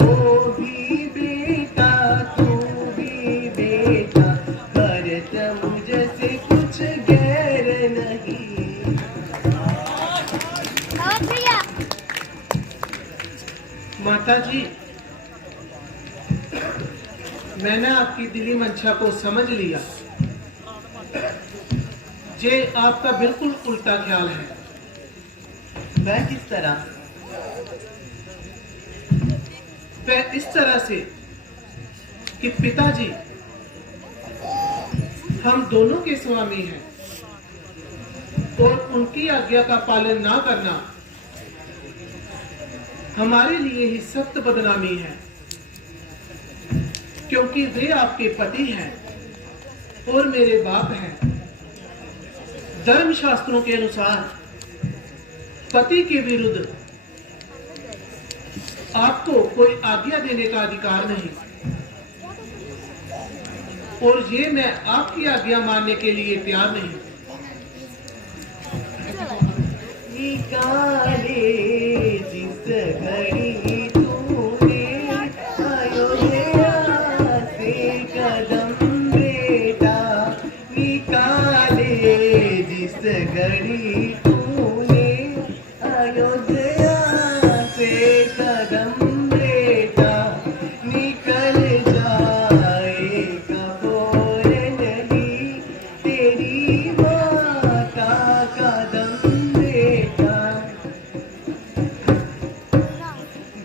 वो भी बेटा तू भी बेटा, भरत मुझसे कुछ गैर नहीं। माता जी, मैंने आपकी दिली मंशा को समझ लिया। जे आपका बिल्कुल उल्टा ख्याल है। वह किस तरह? वह इस तरह से कि पिताजी हम दोनों के स्वामी हैं और उनकी आज्ञा का पालन ना करना हमारे लिए ही सख्त बदनामी है, क्योंकि वे आपके पति हैं और मेरे बाप हैं। धर्म शास्त्रों के अनुसार पति के विरुद्ध आपको कोई आज्ञा देने का अधिकार नहीं, और ये मैं आपकी आज्ञा मानने के लिए तैयार नहीं। निकाले जिस घड़ी तूने अयोध्या से कदम बेटा, निकाले जिस घड़ी तूने अयोध्या से कदम बेटा, निकल जाएगा फौरन ही तेरी माता कदम बेटा।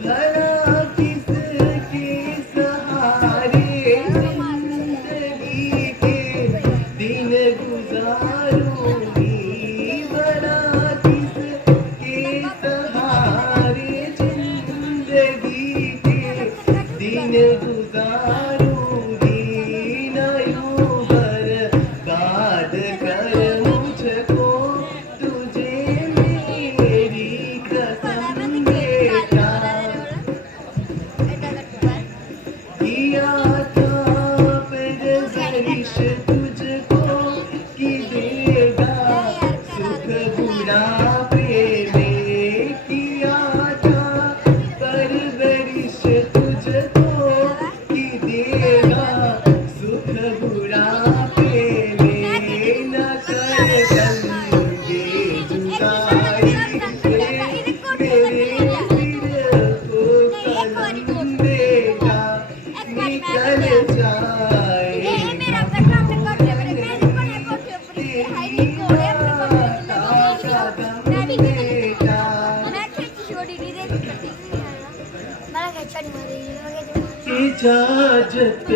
भला किसके सहारे जिंदगी के दिन गुजारूंगी, भला किसके सहारे जिंदगी के दिन गुजारूंगी। न यूं बर्बाद कर मुझको तुझे मेरी कसम बेटा। किया था परवरिश तुझको कि देगा सुख बुढ़ापे में। किया था परवरिश तुझको कि देगा सुख बुढ़ापे में। न कर संगे जुदाई मेरे दिल को कलम बेटा, निकल जाएगा तेरी माता कदम बेटा। इजाजत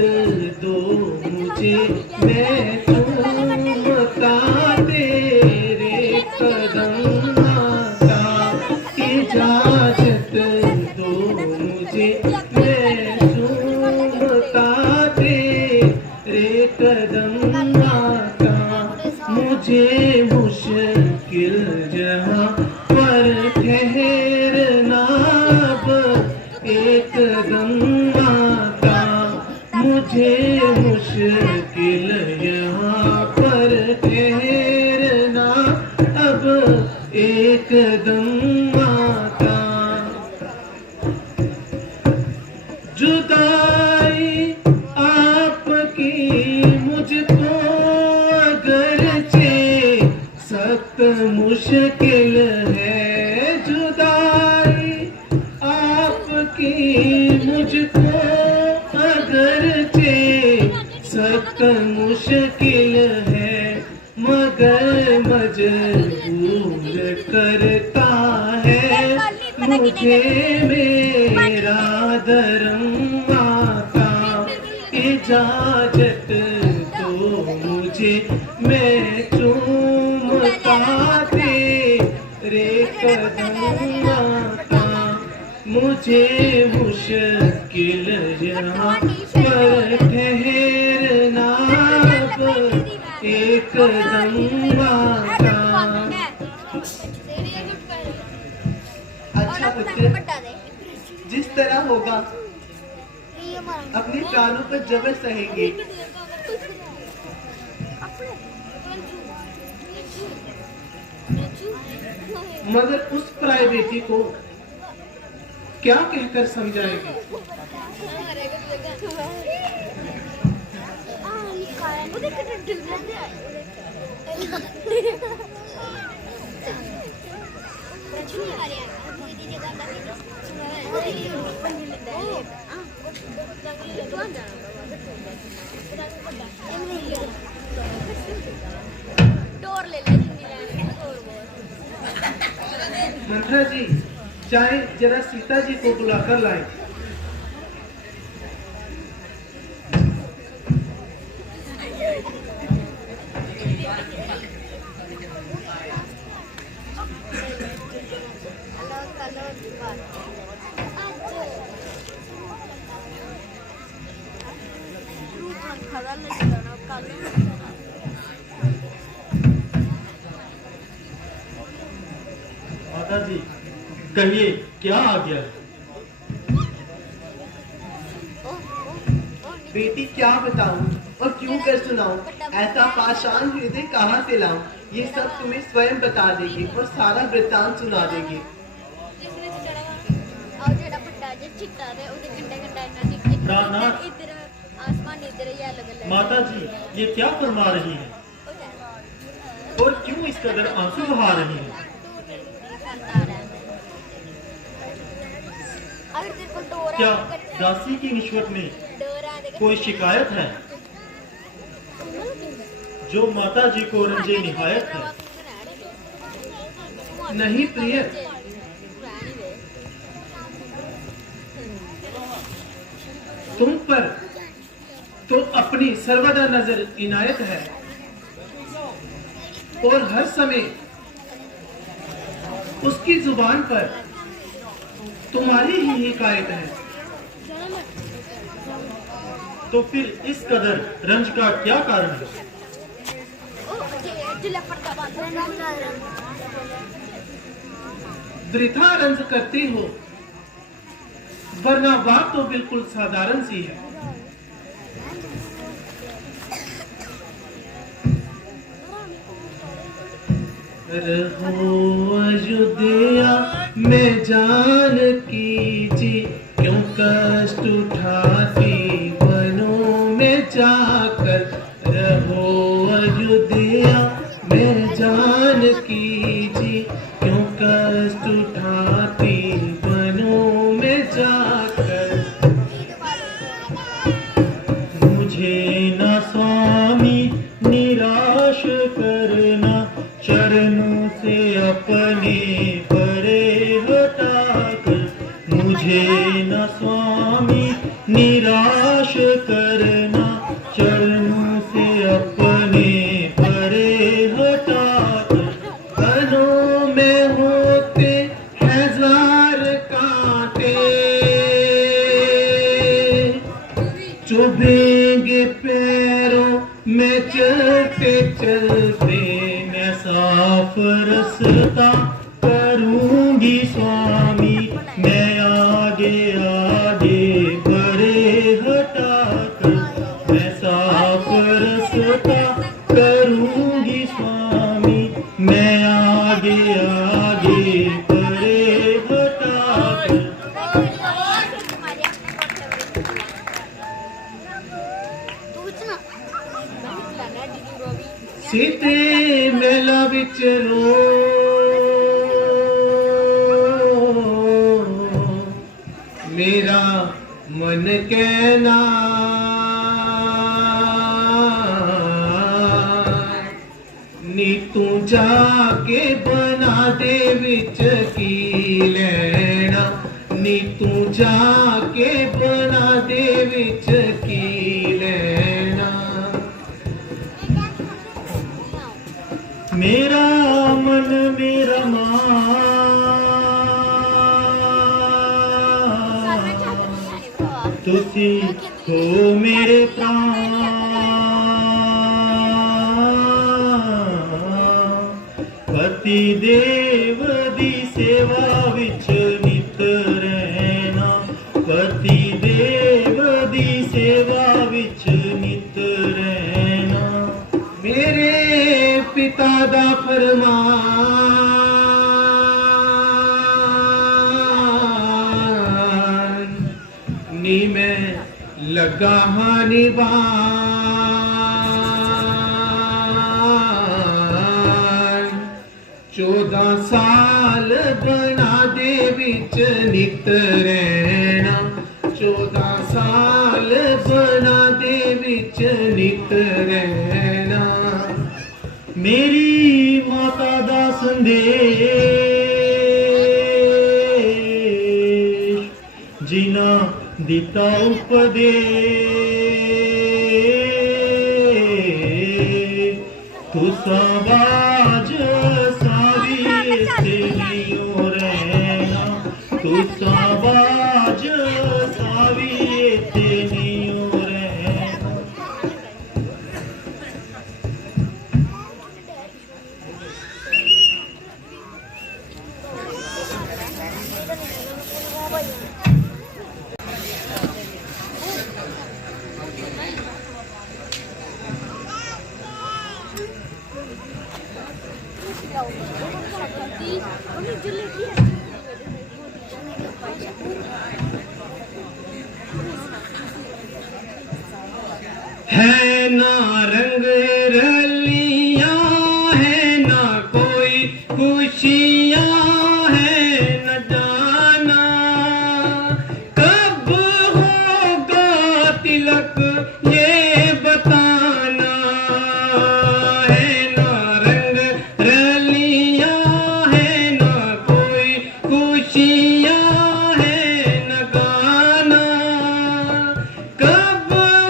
दो मुझे मैं चूमता तेरे कदम माता। इजाजत दो मुझे मैं चूमता तेरे कदम माता। मुझे मुश्किल जहाँ पर ठहरना अब एकदम माता। मुझे मुश्किल यहाँ पर ठहरना अब एकदम माता। जुदाई आपकी मुझको अगरचे सख्त मुश्किल है। जुदाई आपकी मुझको अगरचे सख्त मुश्किल है, मगर मजबूर करता है मुझे मेरा धर्म माता। इजाजत दो मुझे मैं चूमता तेरे कदम माता। मुझे मुश्किल यहाँ पर ठहरना अब एकदम माता। अच्छा पुत्र, जिस तरह होगा अपने प्राणों पर जबर सहेंगे। मगर उस पराई बेटी को क्या कहकर समझाएंगे? मंत्रा जी, चाहे जरा सीता जी को बुलाकर लाएं। माता जी, कहिए क्या आ गया? बेटी क्या बताऊं और क्यों कर सुनाऊं? ऐसा पाषाण हृदय कहाँ से लाऊं? ये सब तुम्हें स्वयं बता देगी और सारा वृत्तांत सुना देगी। माता जी, ये क्या फरमा रही है और क्यों इस कदर आंसू बहा रही है? क्या दासी की निश्वत में कोई शिकायत है जो माता जी को रंजे निहायत है? नहीं प्रिय, तुम पर तो अपनी सर्वदा नजर इनायत है और हर समय उसकी जुबान पर तुम्हारी ही हिकायत है। तो फिर इस कदर रंज का क्या कारण है? वृथा रंज करती हो, वरना बात तो बिल्कुल साधारण सी है। रहो अयोध्या में जानकी जी, क्यों कष्ट उठाती वनों में जाकर। रहो अयोध्या में जानकी जी, क्यों कष्ट उठाती वनों में जाकर। मुझे न स्वामी निराश करना, चरणों से अपने परे हटाकर। मुझे न स्वामी निराश करना, चरणों से अपने परे हटाकर। वनों में होते हजार कांटे, चुभेंगे पैरों में चलते चलते। मैं साफ रास्ता करूंगी स्वामी, मैं आगे आगे परे हटाकर। मैं साफ रास्ता करूंगी स्वामी, मैं आगे आगे परे हटाकर। सीते मेला विच रो, मेरा मन कहना। नी तू जाके बना दे विच की लेना, नी तू जाके बना दे विच की लेना। मेरा मन मेरा मान, तुसी हो मेरे प्राण। पति देव दी सेवा विच नित रहना, पति देव दी सेवा विच नित रहना। मेरे पिता दा फरमान नी मैं लगा हाँ निभान। 14 साल बना दे विच नित रहना, 14 साल बना दे विच नित रहना। मेरी माता दा संदेश जिना दिता उपदेश, तुसा बाज सारी इत्थे नहीं रहना, तुसा बाज सारी इत्थे नहीं रहना। है ना रंग रलियां, है ना कोई खुशियां, है न जाना कब होगा तिलक ये बताना। है ना रंग रलियां, है ना कोई खुशियां, है न गाना कब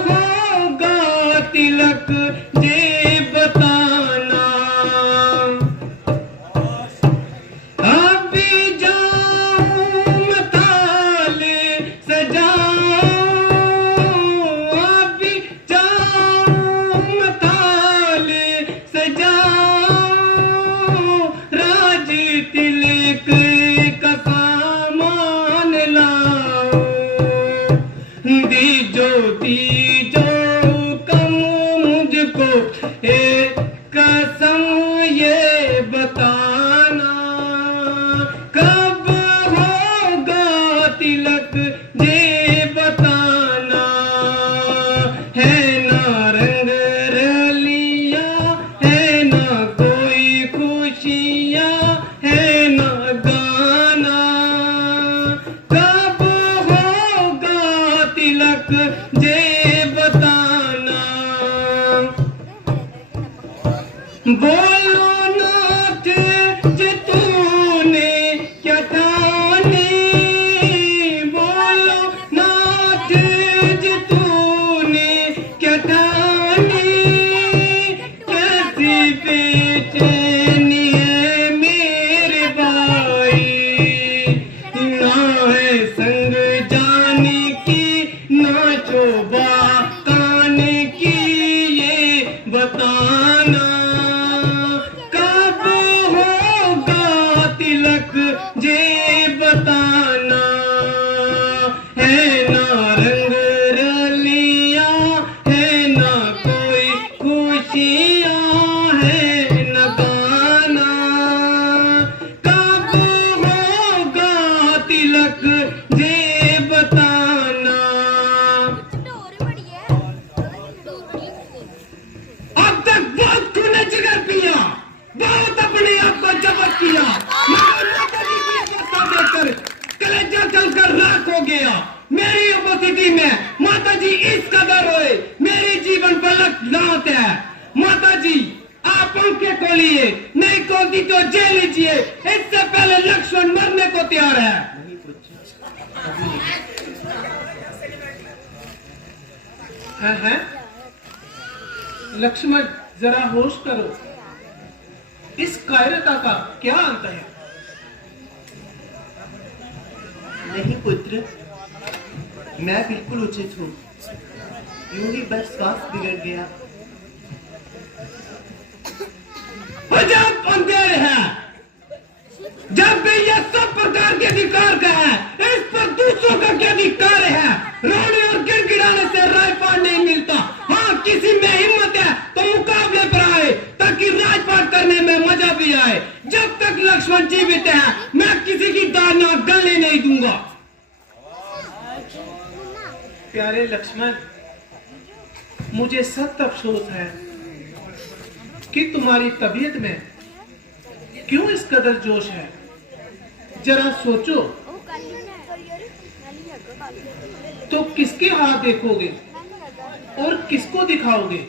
होगा तिलक ये बताना। अभी जाऊं मताले सजाऊं, अभी जाऊं मताले सजाऊं, राज तिलक का सामान लाऊं। दीजो दीजो कम मुझको एक कसम ये बताना कब होगा तिलक ये बताना। है ना रंग रलियां, है ना कोई खुशियां, है ना गाना कब होगा तिलक ये बताना। बोलो नाथ जे तूने क्या ठाने, बोलो नाथ जे तूने क्या ठाने। कैसी बेचैनी है मेरे भाई, ना है संग जाने की, ना शोभा काने की ये बताना कब होगा तिलक ये बताना। है ना रंग रलियां, है ना कोई खुशियां, है न गाना कब होगा तिलक ये बताना। अब तक बहुत खूने जिगर पिया, बहुत अपने आप को जबत किया, मगर माता जी की चिंता देखकर कलेजा जलकर राख हो गया। मेरी उपस्थिति में माता जी इस कदर रोए, मेरी जीवन पलक लात है। माता जी आप पंखे खोलिए, नहीं खोलती तो जेल लीजिए, इससे पहले लक्ष्मण मरने को तैयार है। हैं? लक्ष्मण जरा होश करो, इस कायरता का क्या अंत है? नहीं पुत्र, मैं बिल्कुल उचित हूँ, यूं ही बस श्वास बिगड़ गया। अजब अंधेर है, लक्ष्मण, मुझे सख्त अफसोस है कि तुम्हारी तबीयत में क्यों इस कदर जोश है। जरा सोचो तो किसके हाथ देखोगे और किसको दिखाओगे,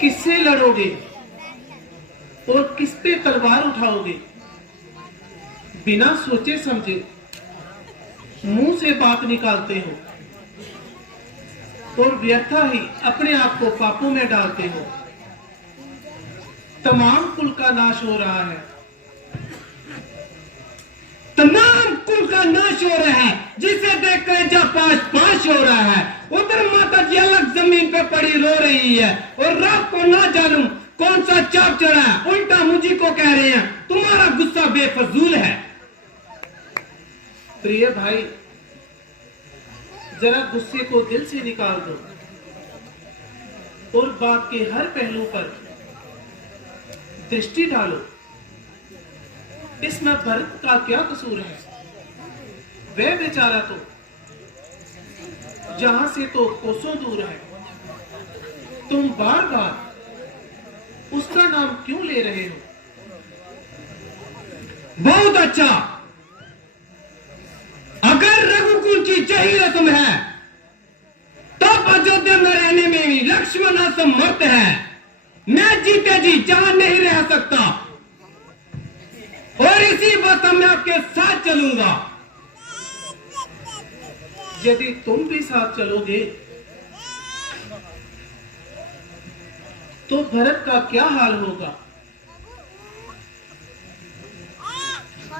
किससे लड़ोगे और किस पे तलवार उठाओगे। बिना सोचे समझे मुंह से बात निकालते हो और व्यर्था ही अपने आप को पापों में डालते हो। तमाम कुल का नाश हो रहा है, तमाम कुल का नाश हो रहा है, जिसे देखकर जा पाश हो रहा है। उधर माता जी अलग जमीन पे पड़ी रो रही है और रात को ना जानूं कौन सा चाप चढ़ा है, उल्टा मुझी को कह रहे हैं तुम्हारा गुस्सा बेफजूल है। प्रिय भाई, जरा गुस्से को दिल से निकाल दो और बात के हर पहलू पर दृष्टि डालो। इसमें भरत का क्या कसूर है? वह बेचारा तो जहां से तो कोसों दूर है। तुम बार बार उसका नाम क्यों ले रहे हो? बहुत अच्छा, अगर रघुकुल की यही रस्म है तब अयोध्या में रहने में भी लक्ष्मण असमर्थ है। मैं जीते जी जहां नहीं रह सकता और इसी बात में आपके साथ चलूंगा। यदि तुम भी साथ चलोगे तो भरत का क्या हाल होगा?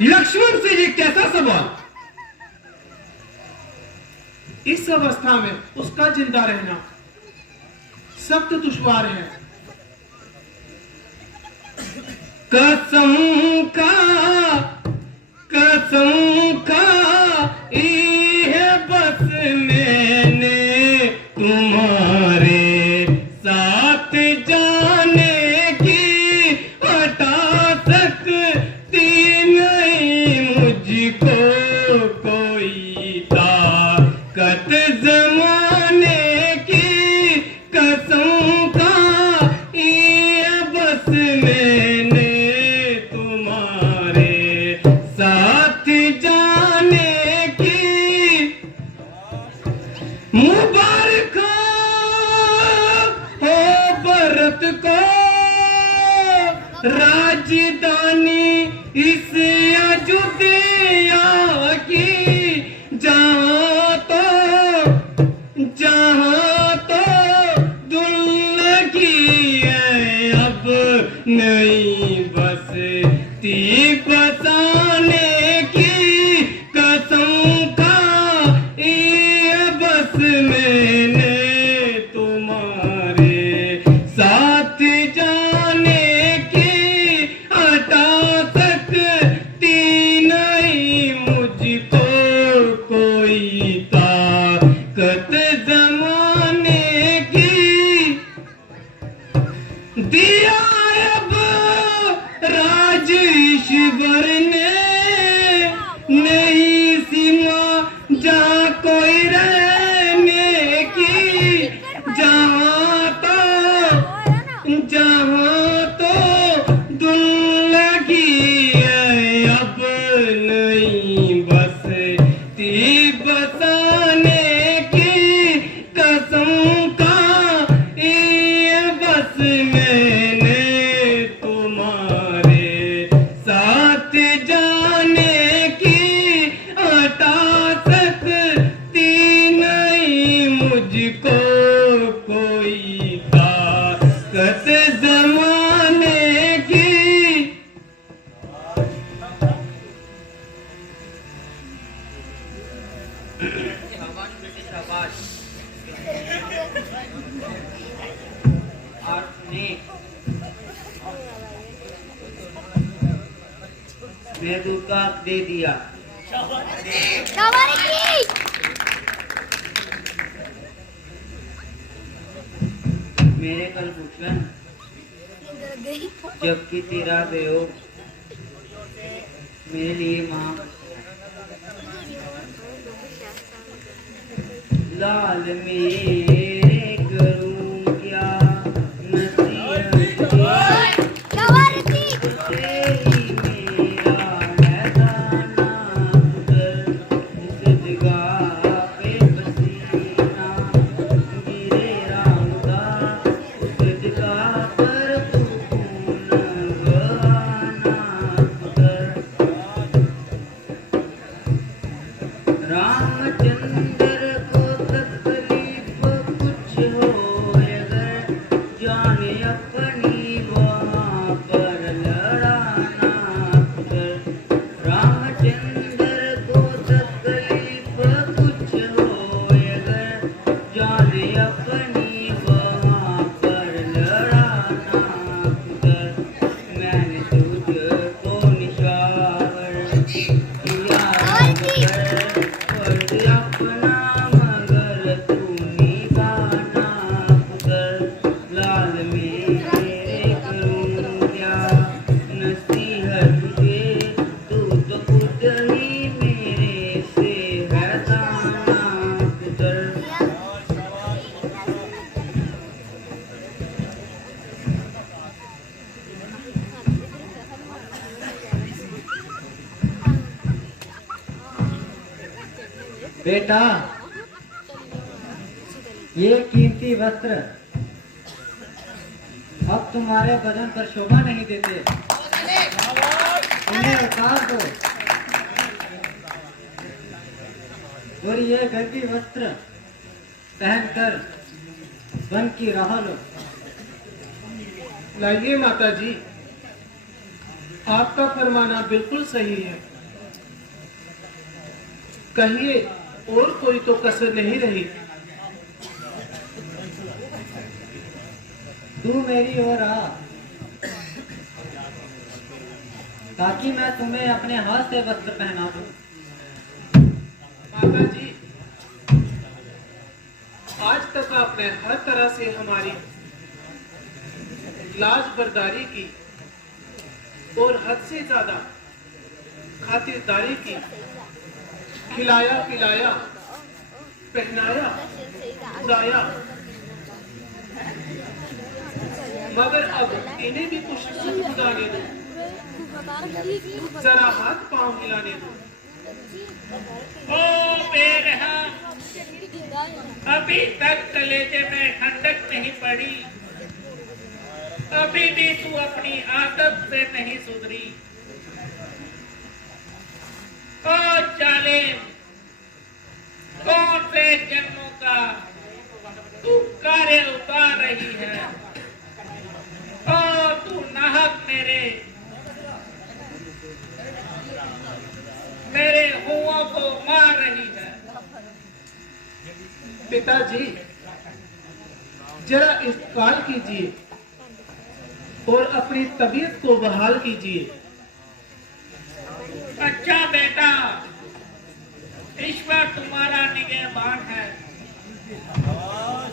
लक्ष्मण से ये कैसा सवाल? इस अवस्था में उसका जिंदा रहना सख्त दुश्वार है। कसम का ये बस मैंने तुम्हारे साथ जाने की हटा सकती नहीं मुझको कोई ताकत जमाने की। कसम का ये बस मैंने तुम्हारे साथ जाने की। मुबारक हो भरत को राजधानी इस अयोध्या की, जहां तो दुल्हन है अब नहीं बसती बसाने की। कसम का ये बस मैंने तुम्हारे साथ जाने की हटा सकती नहीं मुझको कोई ताकत जमाने की। दिया अब राज ईश्वर ने, नहीं सीमा जहाँ कोई रहने की। जहाँ तो दुल्हगी है अब नहीं बसती बसाने की। कसम का ये बस मैंने तुम्हारे साथ जाने की हटा सकती नहीं मुझको कोई ताकत जमाने की। शाबाश बेटे शाबाश। आपने मैं दूध का हक दे दिया। मेरे कल भूषण जबकि तेरा वियोग मेरे लिए मां लाल मेरे करूं क्या नसीहत तेरी मेरा है दाना पुत्र इस जगह पे पसीना गिरे राम का उस जगह पर तू खून बहाना पुत्र रामचंद्र को तकलीफ कुछ हो अगर जाने अपनी वहाँ पर लड़ाना पुत्र रामचंद्र को तकलीफ कुछ हो अगर जाने अपनी वहाँ पर लड़ाना पुत्र मैंने तुझको निशावर किया अपना मगर तू निभाना पुत्र लाल मेरे करूं क्या नसीहत के तू तो खुद ही मेरे से है दाना पुत्र बेटा ये कीमती वस्त्र अब तुम्हारे बदन पर शोभा नहीं देते उन्हें उतार दो और ये गंदी वस्त्र पहनकर वन की राह लो। लाइए माता जी, आपका फरमाना बिल्कुल सही है। कहिए और कोई तो कसर नहीं रही। तू मेरी ओर आ ताकि मैं तुम्हें अपने हाथ से वस्त्र पहना दूं। माता जी, आज तक आपने हर तरह से हमारी लाज बर्दारी की और हद से ज्यादा खातिरदारी की, खिलाया पिलाया पहनाया उड़ाया, मगर अब इन्हें भी कुछ सुख गुजारने दो, जरा हाथ पांव हिलाने दो। ओ बेरहम, अभी तक कलेजे में ठंडक नहीं पड़ी, अभी भी तू अपनी आदत से नहीं सुधरी। ओ जालिम, कौन से जन्मों का तू कार्य उतार रही है? ओ तू नाहक मेरे हुओं को मार रही है। पिताजी, जरा इस्तकाल कीजिए और अपनी तबीयत को बहाल कीजिए। अच्छा बेटा, ईश्वर तुम्हारा निगहबान है,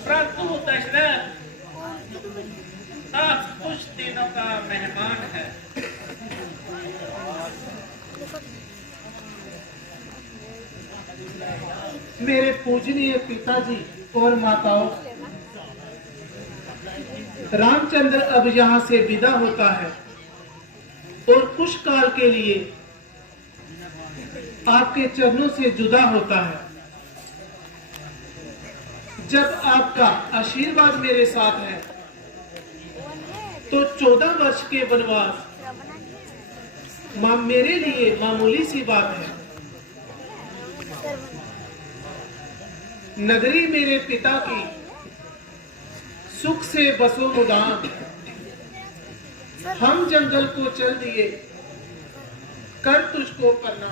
परंतु दशरथ अब कुछ दिनों का मेहमान है। मेरे पूजनीय पिताजी और माताओं, रामचंद्र अब यहाँ से विदा होता है और कुछ काल के लिए आपके चरणों से जुदा होता है। जब आपका आशीर्वाद मेरे साथ है तो 14 वर्ष के वनवास मेरे लिए मामूली सी बात है। नगरी मेरे पिता की सुख से बसो मुदाम, हम जंगल को चल दिए कर तुझको करना।